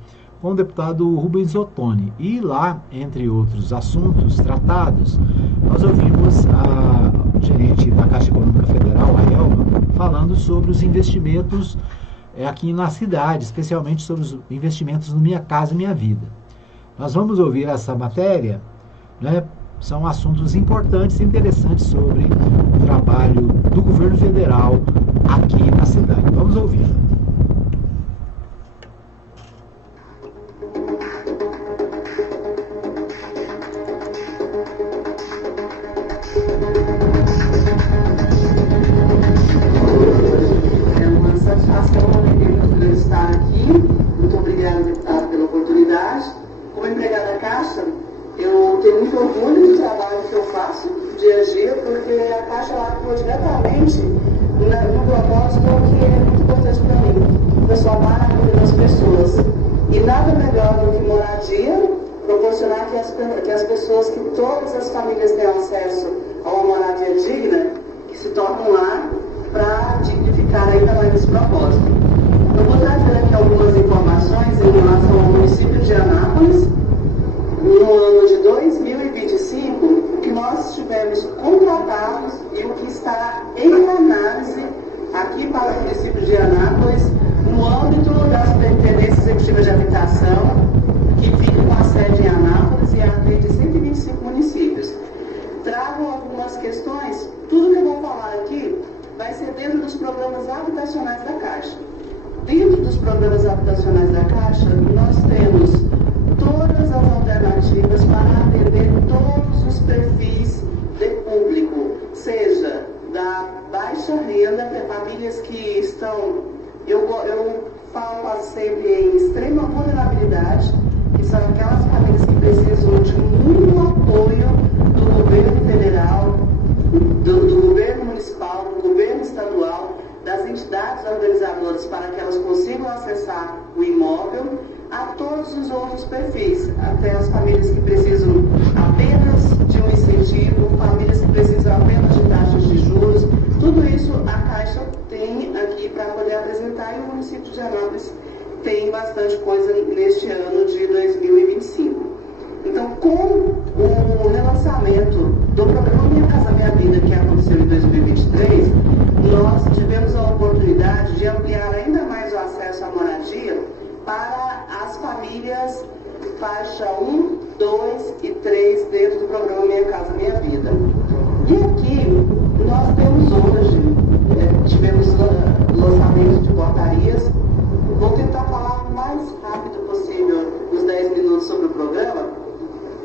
com o deputado Rubens Ottoni, e lá, entre outros assuntos tratados, nós ouvimos a gerente da Caixa Econômica Federal, a Elma, falando sobre os investimentos aqui na cidade, especialmente sobre os investimentos no Minha Casa Minha Vida. Nós vamos ouvir essa matéria, né? São assuntos importantes e interessantes sobre o trabalho do governo federal aqui na cidade. Vamos ouvir. É uma satisfação poder estar aqui. Muito obrigada, deputado, pela oportunidade. Como empregada da Caixa, eu tenho muito orgulho do trabalho que eu faço dia a dia, porque a Caixa atua diretamente no propósito que é muito importante para mim, transformar a vida das pessoas. E nada melhor do que moradia, proporcionar que as pessoas, que todas as famílias tenham acesso a uma moradia digna, se tornam lá para dignificar ainda mais esse propósito. Eu vou trazer aqui aqui algumas informações em relação ao município de Anápolis. No ano de 2025, o que nós tivemos contratados e o que está em análise aqui para o município de Anápolis, no âmbito da Superintendência Executiva de Habitação, que fica com a sede em Anápolis e atende 125 municípios. Trago algumas questões, tudo que eu vou falar aqui vai ser dentro dos programas habitacionais da Caixa. Dentro dos programas habitacionais da Caixa, nós temos todas as alternativas para atender todos os perfis de público, seja da baixa renda, para famílias que estão, eu falo sempre em extrema vulnerabilidade, que são aquelas famílias que precisam de muito apoio do governo federal, do governo municipal, do governo estadual, das entidades organizadoras para que elas consigam acessar o imóvel, a todos os outros perfis, até as famílias que precisam apenas de um incentivo, famílias que precisam apenas de taxas de juros, tudo isso a Caixa tem aqui para poder apresentar e o município de Anápolis tem bastante coisa neste ano de 2025. Então, com o relançamento do programa Minha Casa Minha Vida, que aconteceu em 2023, nós tivemos a oportunidade de ampliar ainda mais o acesso à moradia para as famílias faixa 1, 2 e 3 dentro do programa Minha Casa Minha Vida. E aqui nós temos hoje, tivemos lançamento de portarias. Vou tentar falar o mais rápido possível, os 10 minutos sobre o programa.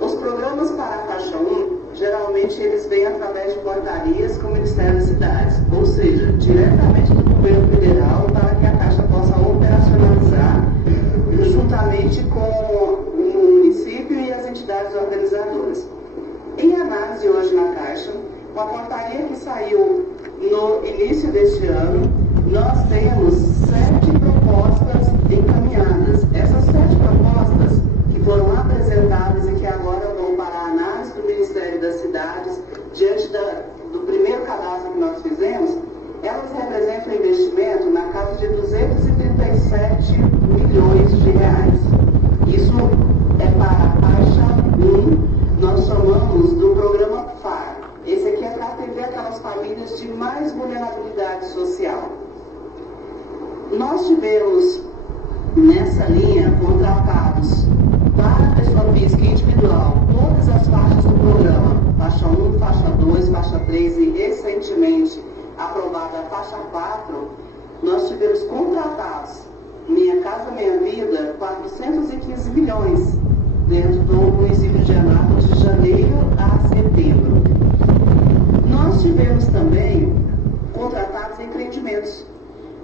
Os programas para a faixa 1, geralmente eles vêm através de portarias com o Ministério das Cidades, ou seja, diretamente do governo federal, para que a Caixa possa operacionalizar juntamente com o município e as entidades organizadoras. Em análise hoje na Caixa, com a portaria que saiu no início deste ano, nós temos 7 propostas encaminhadas. Essas 7 propostas que foram apresentadas e que agora vão para a análise do Ministério das Cidades, diante do primeiro cadastro que nós fizemos, elas representam um investimento na casa de 237 milhões de reais. Isso é para a faixa 1, nós chamamos do programa FAR. Esse aqui é para atender aquelas famílias de mais vulnerabilidade social. Nós tivemos nessa linha contratados para a pessoa física individual todas as faixas do programa, faixa 1, faixa 2, faixa 3 e recentemente aprovada a faixa 4, nós tivemos contratados Minha Casa Minha Vida 415 milhões dentro do município de Anápolis de janeiro a setembro. Nós tivemos também contratados empreendimentos.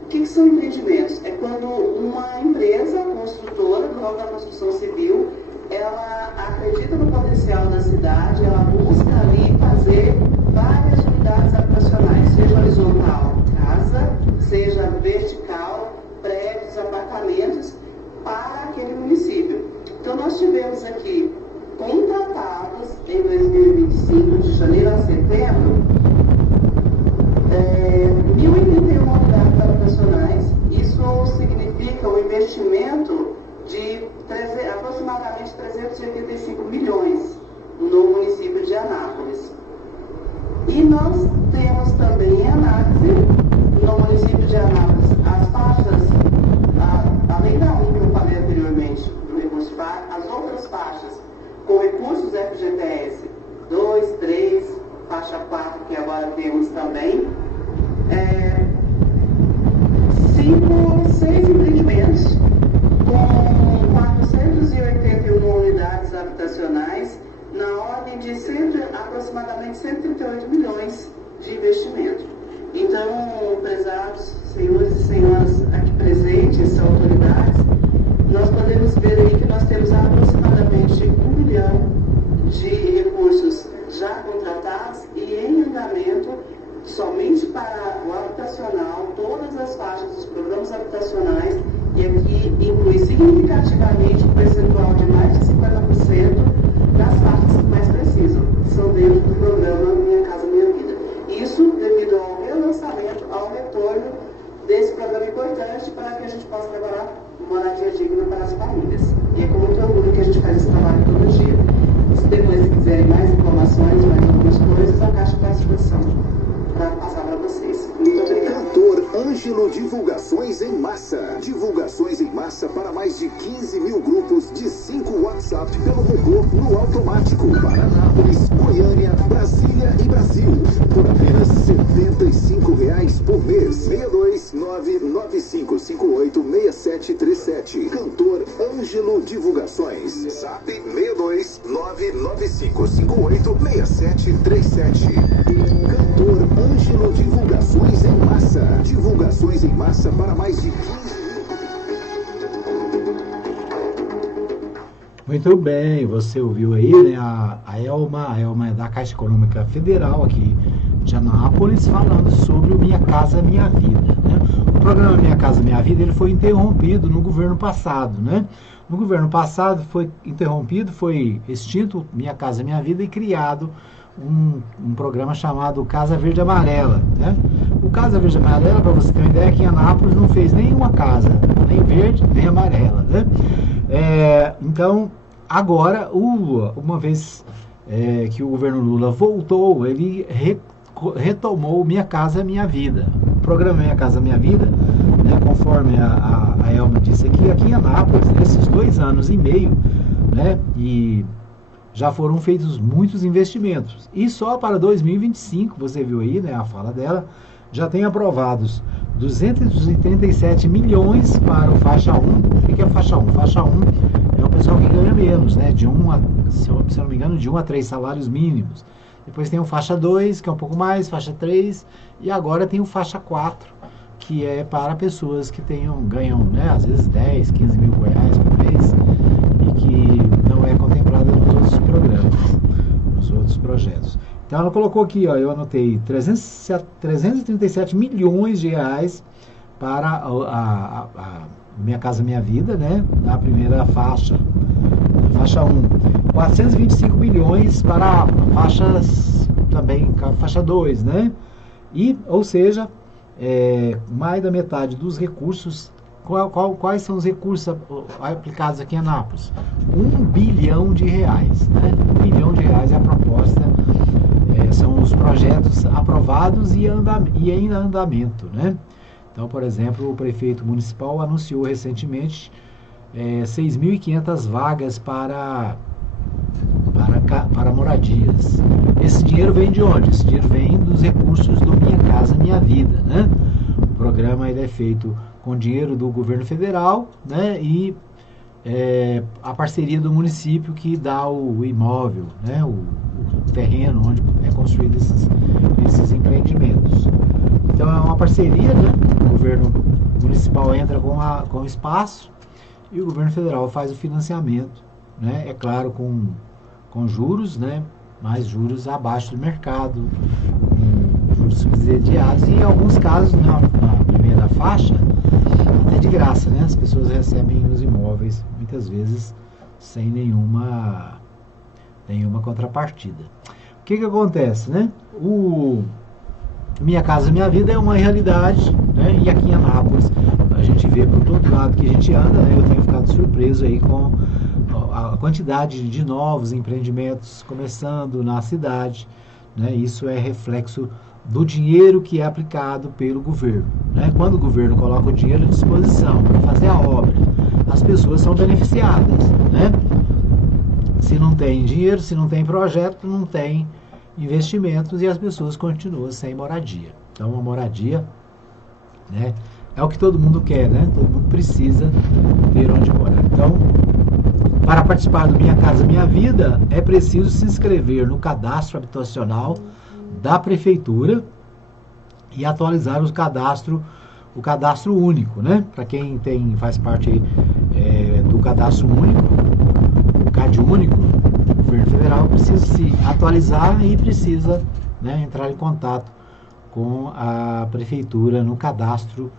O que são empreendimentos? É quando uma empresa construtora do ramo da construção civil, ela acredita no potencial da cidade, ela busca ali fazer várias unidades habitacionais, seja horizontal, casa, seja vertical, prédios, apartamentos, para aquele município. Então nós tivemos aqui contratados em 2025, de janeiro a setembro, 1.081 unidades habitacionais. Isso significa um investimento de aproximadamente 385 milhões no município de Anápolis. E nós temos também em análise, no município de Anápolis, as faixas, além da 1 que eu falei anteriormente, do recurso FAR, as outras faixas com recursos FGTS 2, 3, faixa 4, que agora temos também, 6 empreendimentos com 481 unidades habitacionais, na ordem de aproximadamente 138 milhões de investimento. Então, prezados senhores e senhoras aqui presentes, autoridades, nós podemos ver aí que nós temos aproximadamente 1 bilhão de recursos já contratados e em andamento somente para o habitacional, todas as faixas dos programas habitacionais, e aqui inclui significativamente um percentual de mais de 50% das faixas que mais precisam, que são dentro do programa Minha Casa Minha Vida. Isso devido ao relançamento, ao retorno desse programa importante para que a gente possa trabalhar moradia digna para as famílias. E é com muito orgulho que a gente faz esse trabalho todo dia. Se depois quiserem mais informações, mais algumas coisas, a Caixa está à disposição para passar para vocês. Muito obrigada. Cantor Ângelo Divulgações em Massa. Divulgações em massa para mais de 15 mil grupos de 5 WhatsApp pelo robô no automático. Para Anápolis, Goiânia, Brasília e Brasil. Por apenas R$ 75 por mês. 62995586737. Cantor Ângelo Divulgações. Zap 62995586737. Cantor Ângelo Divulgações em Massa. Divulgações em massa para mais de 15 Muito bem, você ouviu aí, né, a Elma é da Caixa Econômica Federal aqui de Anápolis, falando sobre o Minha Casa Minha Vida, né? O programa Minha Casa Minha Vida, ele foi interrompido no governo passado, né? No governo passado foi interrompido, foi extinto Minha Casa Minha Vida e criado um programa chamado Casa Verde Amarela, né? O Casa Verde Amarela, para você ter uma ideia, aqui em Anápolis não fez nenhuma casa, nem verde, nem amarela, né? Então, agora, uma vez que o governo Lula voltou, ele retomou Minha Casa Minha Vida. O programa Minha Casa Minha Vida, né, conforme a Elma disse aqui em Anápolis, nesses 2 anos e meio, né, e já foram feitos muitos investimentos. E só para 2025, você viu aí, né, a fala dela, já tem aprovados 237 milhões para o faixa 1. O que é faixa 1? Faixa 1 é o pessoal que ganha menos, né? Se eu não me engano, de 1 a 3 salários mínimos. Depois tem o faixa 2, que é um pouco mais, faixa 3, e agora tem o faixa 4, que é para pessoas que ganham, né, às vezes 10, 15 mil reais por mês, e que não é contemplada nos outros programas, nos outros projetos. Então ela colocou aqui, ó, eu anotei 337 milhões de reais para a Minha Casa Minha Vida, né? Na primeira faixa, faixa 1. 425 milhões para faixas também, faixa 2, né? E, ou seja, mais da metade dos recursos. Quais são os recursos aplicados aqui em Anápolis? R$1 bilhão, né? R$1 bilhão é a proposta. São os projetos aprovados e em andamento, né? Então, por exemplo, o prefeito municipal anunciou recentemente 6.500 vagas para moradias. Esse dinheiro vem de onde? Esse dinheiro vem dos recursos do Minha Casa Minha Vida, né? O programa ele é feito com dinheiro do governo federal, né? E a parceria do município que dá o imóvel, né? O terreno onde é construído esses empreendimentos. Então é uma parceria, né? O governo municipal entra com o espaço e o governo federal faz o financiamento, né? É claro, com juros, né? Mais juros abaixo do mercado, com juros subsidiados, e em alguns casos, na primeira faixa, até de graça, né? As pessoas recebem os imóveis, muitas vezes, sem nenhuma contrapartida. O que acontece, né? O Minha Casa Minha Vida é uma realidade, né? E aqui em Anápolis, a gente vê por todo lado que a gente anda, né? Eu tenho ficado surpreso aí com a quantidade de novos empreendimentos começando na cidade, né? Isso é reflexo do dinheiro que é aplicado pelo governo, né? Quando o governo coloca o dinheiro à disposição para fazer a obra, as pessoas são beneficiadas, né? Se não tem dinheiro, se não tem projeto, não tem investimentos e as pessoas continuam sem moradia. Então, a moradia, né, é o que todo mundo quer, né? Todo mundo precisa ter onde morar. Então, para participar do Minha Casa Minha Vida, é preciso se inscrever no cadastro habitacional da prefeitura e atualizar o cadastro único, né? Para quem faz parte aí, do cadastro único, o CAD único, o governo federal precisa se atualizar e precisa, né, entrar em contato com a prefeitura no cadastro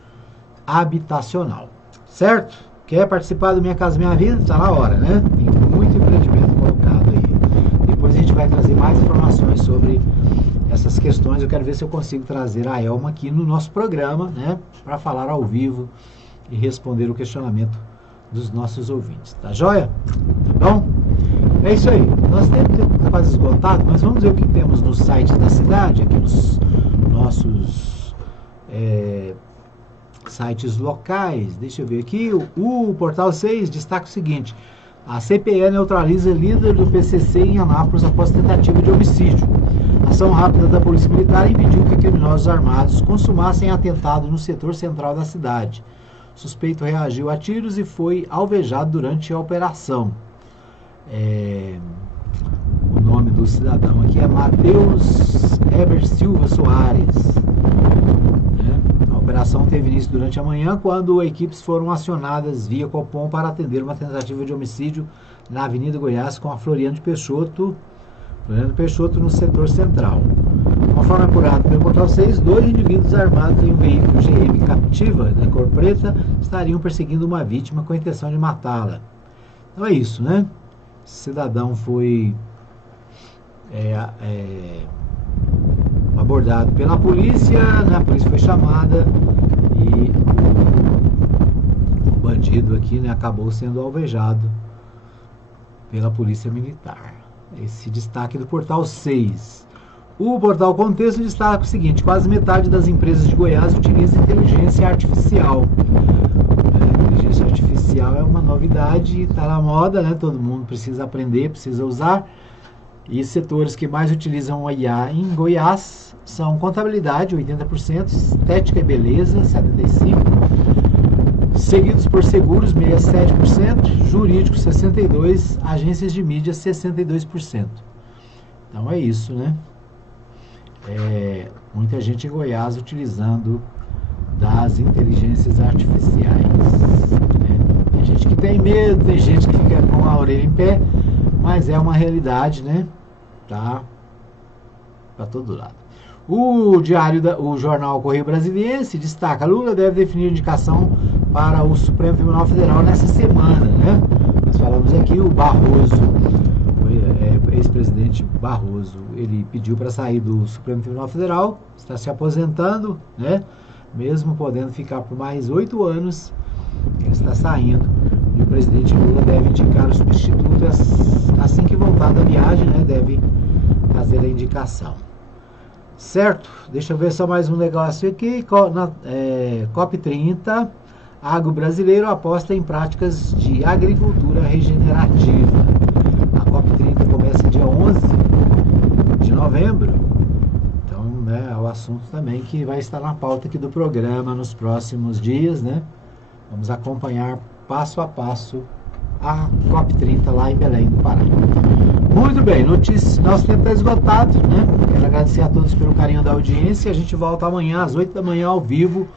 habitacional, certo? Quer participar do Minha Casa Minha Vida? Está na hora, né? Tem muito empreendimento colocado aí. Depois a gente vai trazer mais informações sobre essas questões. Eu quero ver se eu consigo trazer a Elma aqui no nosso programa, né? Para falar ao vivo e responder o questionamento dos nossos ouvintes. Tá joia? Tá bom? É isso aí. Nós temos quase esgotado, mas vamos ver o que temos no site da cidade, aqui nos nossos sites locais. Deixa eu ver aqui. O Portal 6 destaca o seguinte: a CPE neutraliza líder do PCC em Anápolis após tentativa de homicídio. Ação rápida da Polícia Militar impediu que criminosos armados consumassem atentado no setor central da cidade. O suspeito reagiu a tiros e foi alvejado durante a operação. O nome do cidadão aqui é Matheus Heber Silva Soares. A operação teve início durante a manhã, quando equipes foram acionadas via Copom para atender uma tentativa de homicídio na Avenida Goiás com a Floriano Peixoto no setor central. Conforme apurado pelo Portal 6, 2 indivíduos armados em um veículo GM Captiva, da cor preta, estariam perseguindo uma vítima com a intenção de matá-la. Então é isso, né? Esse cidadão foi abordado pela polícia, né? A polícia foi chamada e o bandido aqui, né, acabou sendo alvejado pela polícia militar. Esse destaque do Portal 6. O Portal Contexto destaca o seguinte: quase metade das empresas de Goiás utiliza inteligência artificial. Inteligência artificial é uma novidade, está na moda, né? Todo mundo precisa aprender, precisa usar. E setores que mais utilizam o IA em Goiás são contabilidade, 80%, estética e beleza, 75%, seguidos por seguros, 67%, jurídico, 62%, agências de mídia, 62%. Então é isso, né? Muita gente em Goiás utilizando das inteligências artificiais. Tem gente que tem medo, tem gente que fica com a orelha em pé, mas é uma realidade, né? Tá para todo lado. O jornal Correio Brasiliense destaca: Lula deve definir indicação para o Supremo Tribunal Federal nessa semana, né? Nós falamos aqui, o Barroso, o ex-presidente Barroso, ele pediu para sair do Supremo Tribunal Federal, está se aposentando, né? Mesmo podendo ficar por mais 8 anos, ele está saindo. E o presidente Lula deve indicar o substituto assim que voltar da viagem, né? Deve fazer a indicação. Certo? Deixa eu ver só mais um negócio aqui. COP30, Agro Brasileiro aposta em práticas de agricultura regenerativa. A COP30 começa dia 11 de novembro. Então, né, é o assunto também que vai estar na pauta aqui do programa nos próximos dias, né? Vamos acompanhar passo a passo a COP30 lá em Belém do Pará. Muito bem, notícias, nosso tempo está esgotado, né? Quero agradecer a todos pelo carinho da audiência. A gente volta amanhã às 8 da manhã ao vivo,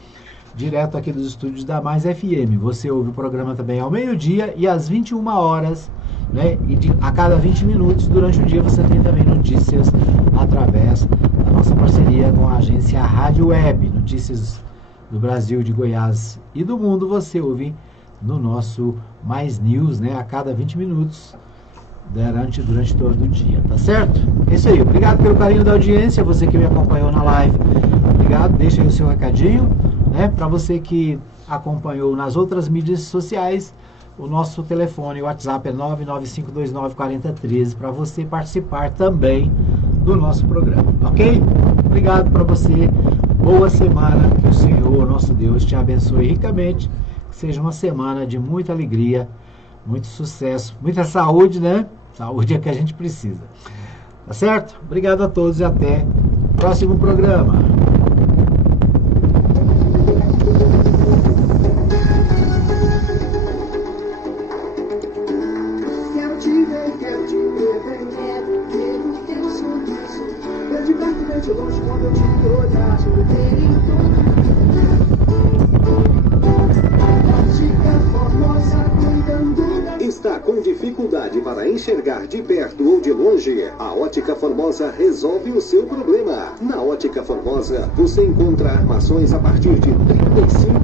direto aqui dos estúdios da Mais FM. Você ouve o programa também ao meio-dia e às 21 horas, né? E a cada 20 minutos durante o dia você tem também notícias através da nossa parceria com a agência Rádio Web. Notícias do Brasil, de Goiás e do mundo você ouve no nosso Mais News, né? A cada 20 minutos durante todo o dia, tá certo? É isso aí, obrigado pelo carinho da audiência, você que me acompanhou na live, obrigado, deixa aí o seu recadinho, né? Para você que acompanhou nas outras mídias sociais, o nosso telefone, o WhatsApp é 995294013 para você participar também do nosso programa, ok? Obrigado para você, boa semana, que o Senhor, nosso Deus, te abençoe ricamente, que seja uma semana de muita alegria, muito sucesso, muita saúde, né? Saúde é que a gente precisa. Tá certo? Obrigado a todos e até o próximo programa. Quero te ver, quero ver o teu sorriso. Ver de perto, ver de longe quando eu te olhar. Ver em Ótica Formosa, cuidando da... Está com dificuldade para enxergar de perto ou de longe? A Ótica Formosa resolve o seu problema. Na Ótica Formosa, você encontra armações a partir de R$ 35.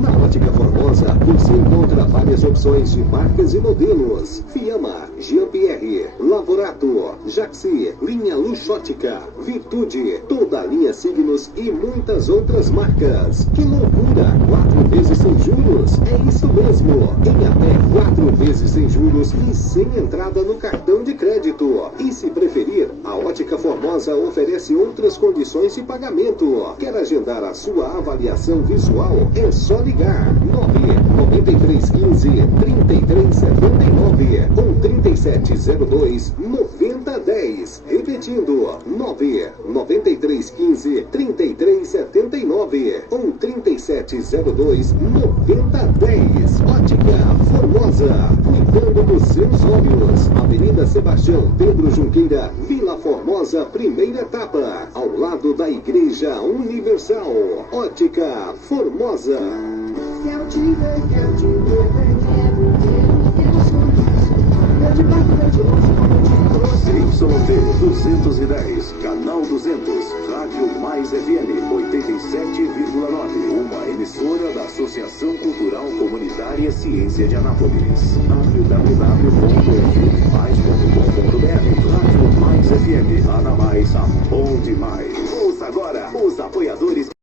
Na Ótica Formosa, você encontra várias opções de marcas e modelos. Fiamma, Jean-Pierre, Lavorato, Jaxi, linha Luxótica, Virtude, toda a linha Signos e muitas outras marcas. Que loucura! 4 vezes sem juros. É isso mesmo. Em até 4 vezes sem juros e sem entrada no cartão de crédito. E se preferir, a Ótica Formosa oferece outras condições de pagamento. Quer agendar a sua avaliação visual? É só ligar 99315-3379 ou 3702-9010. Repetindo, 99315-3379 ou 3702-9010. Ótica Formosa, cuidando dos seus olhos. Avenida Sebastião Pedro Junqueira, Vila Formosa, primeira etapa, ao lado da Igreja Universal. Ótica Formosa. Quero te ver, quero te ver, quero sorriso. Eu de perto, eu de longe, como eu te trouxe. YT 210, canal 200, Rádio Mais FM 87,9. Uma emissora da Associação Cultural Comunitária Ciência de Anápolis. www.fmais.com.br. Rádio Mais FM, a da mais, a bom demais.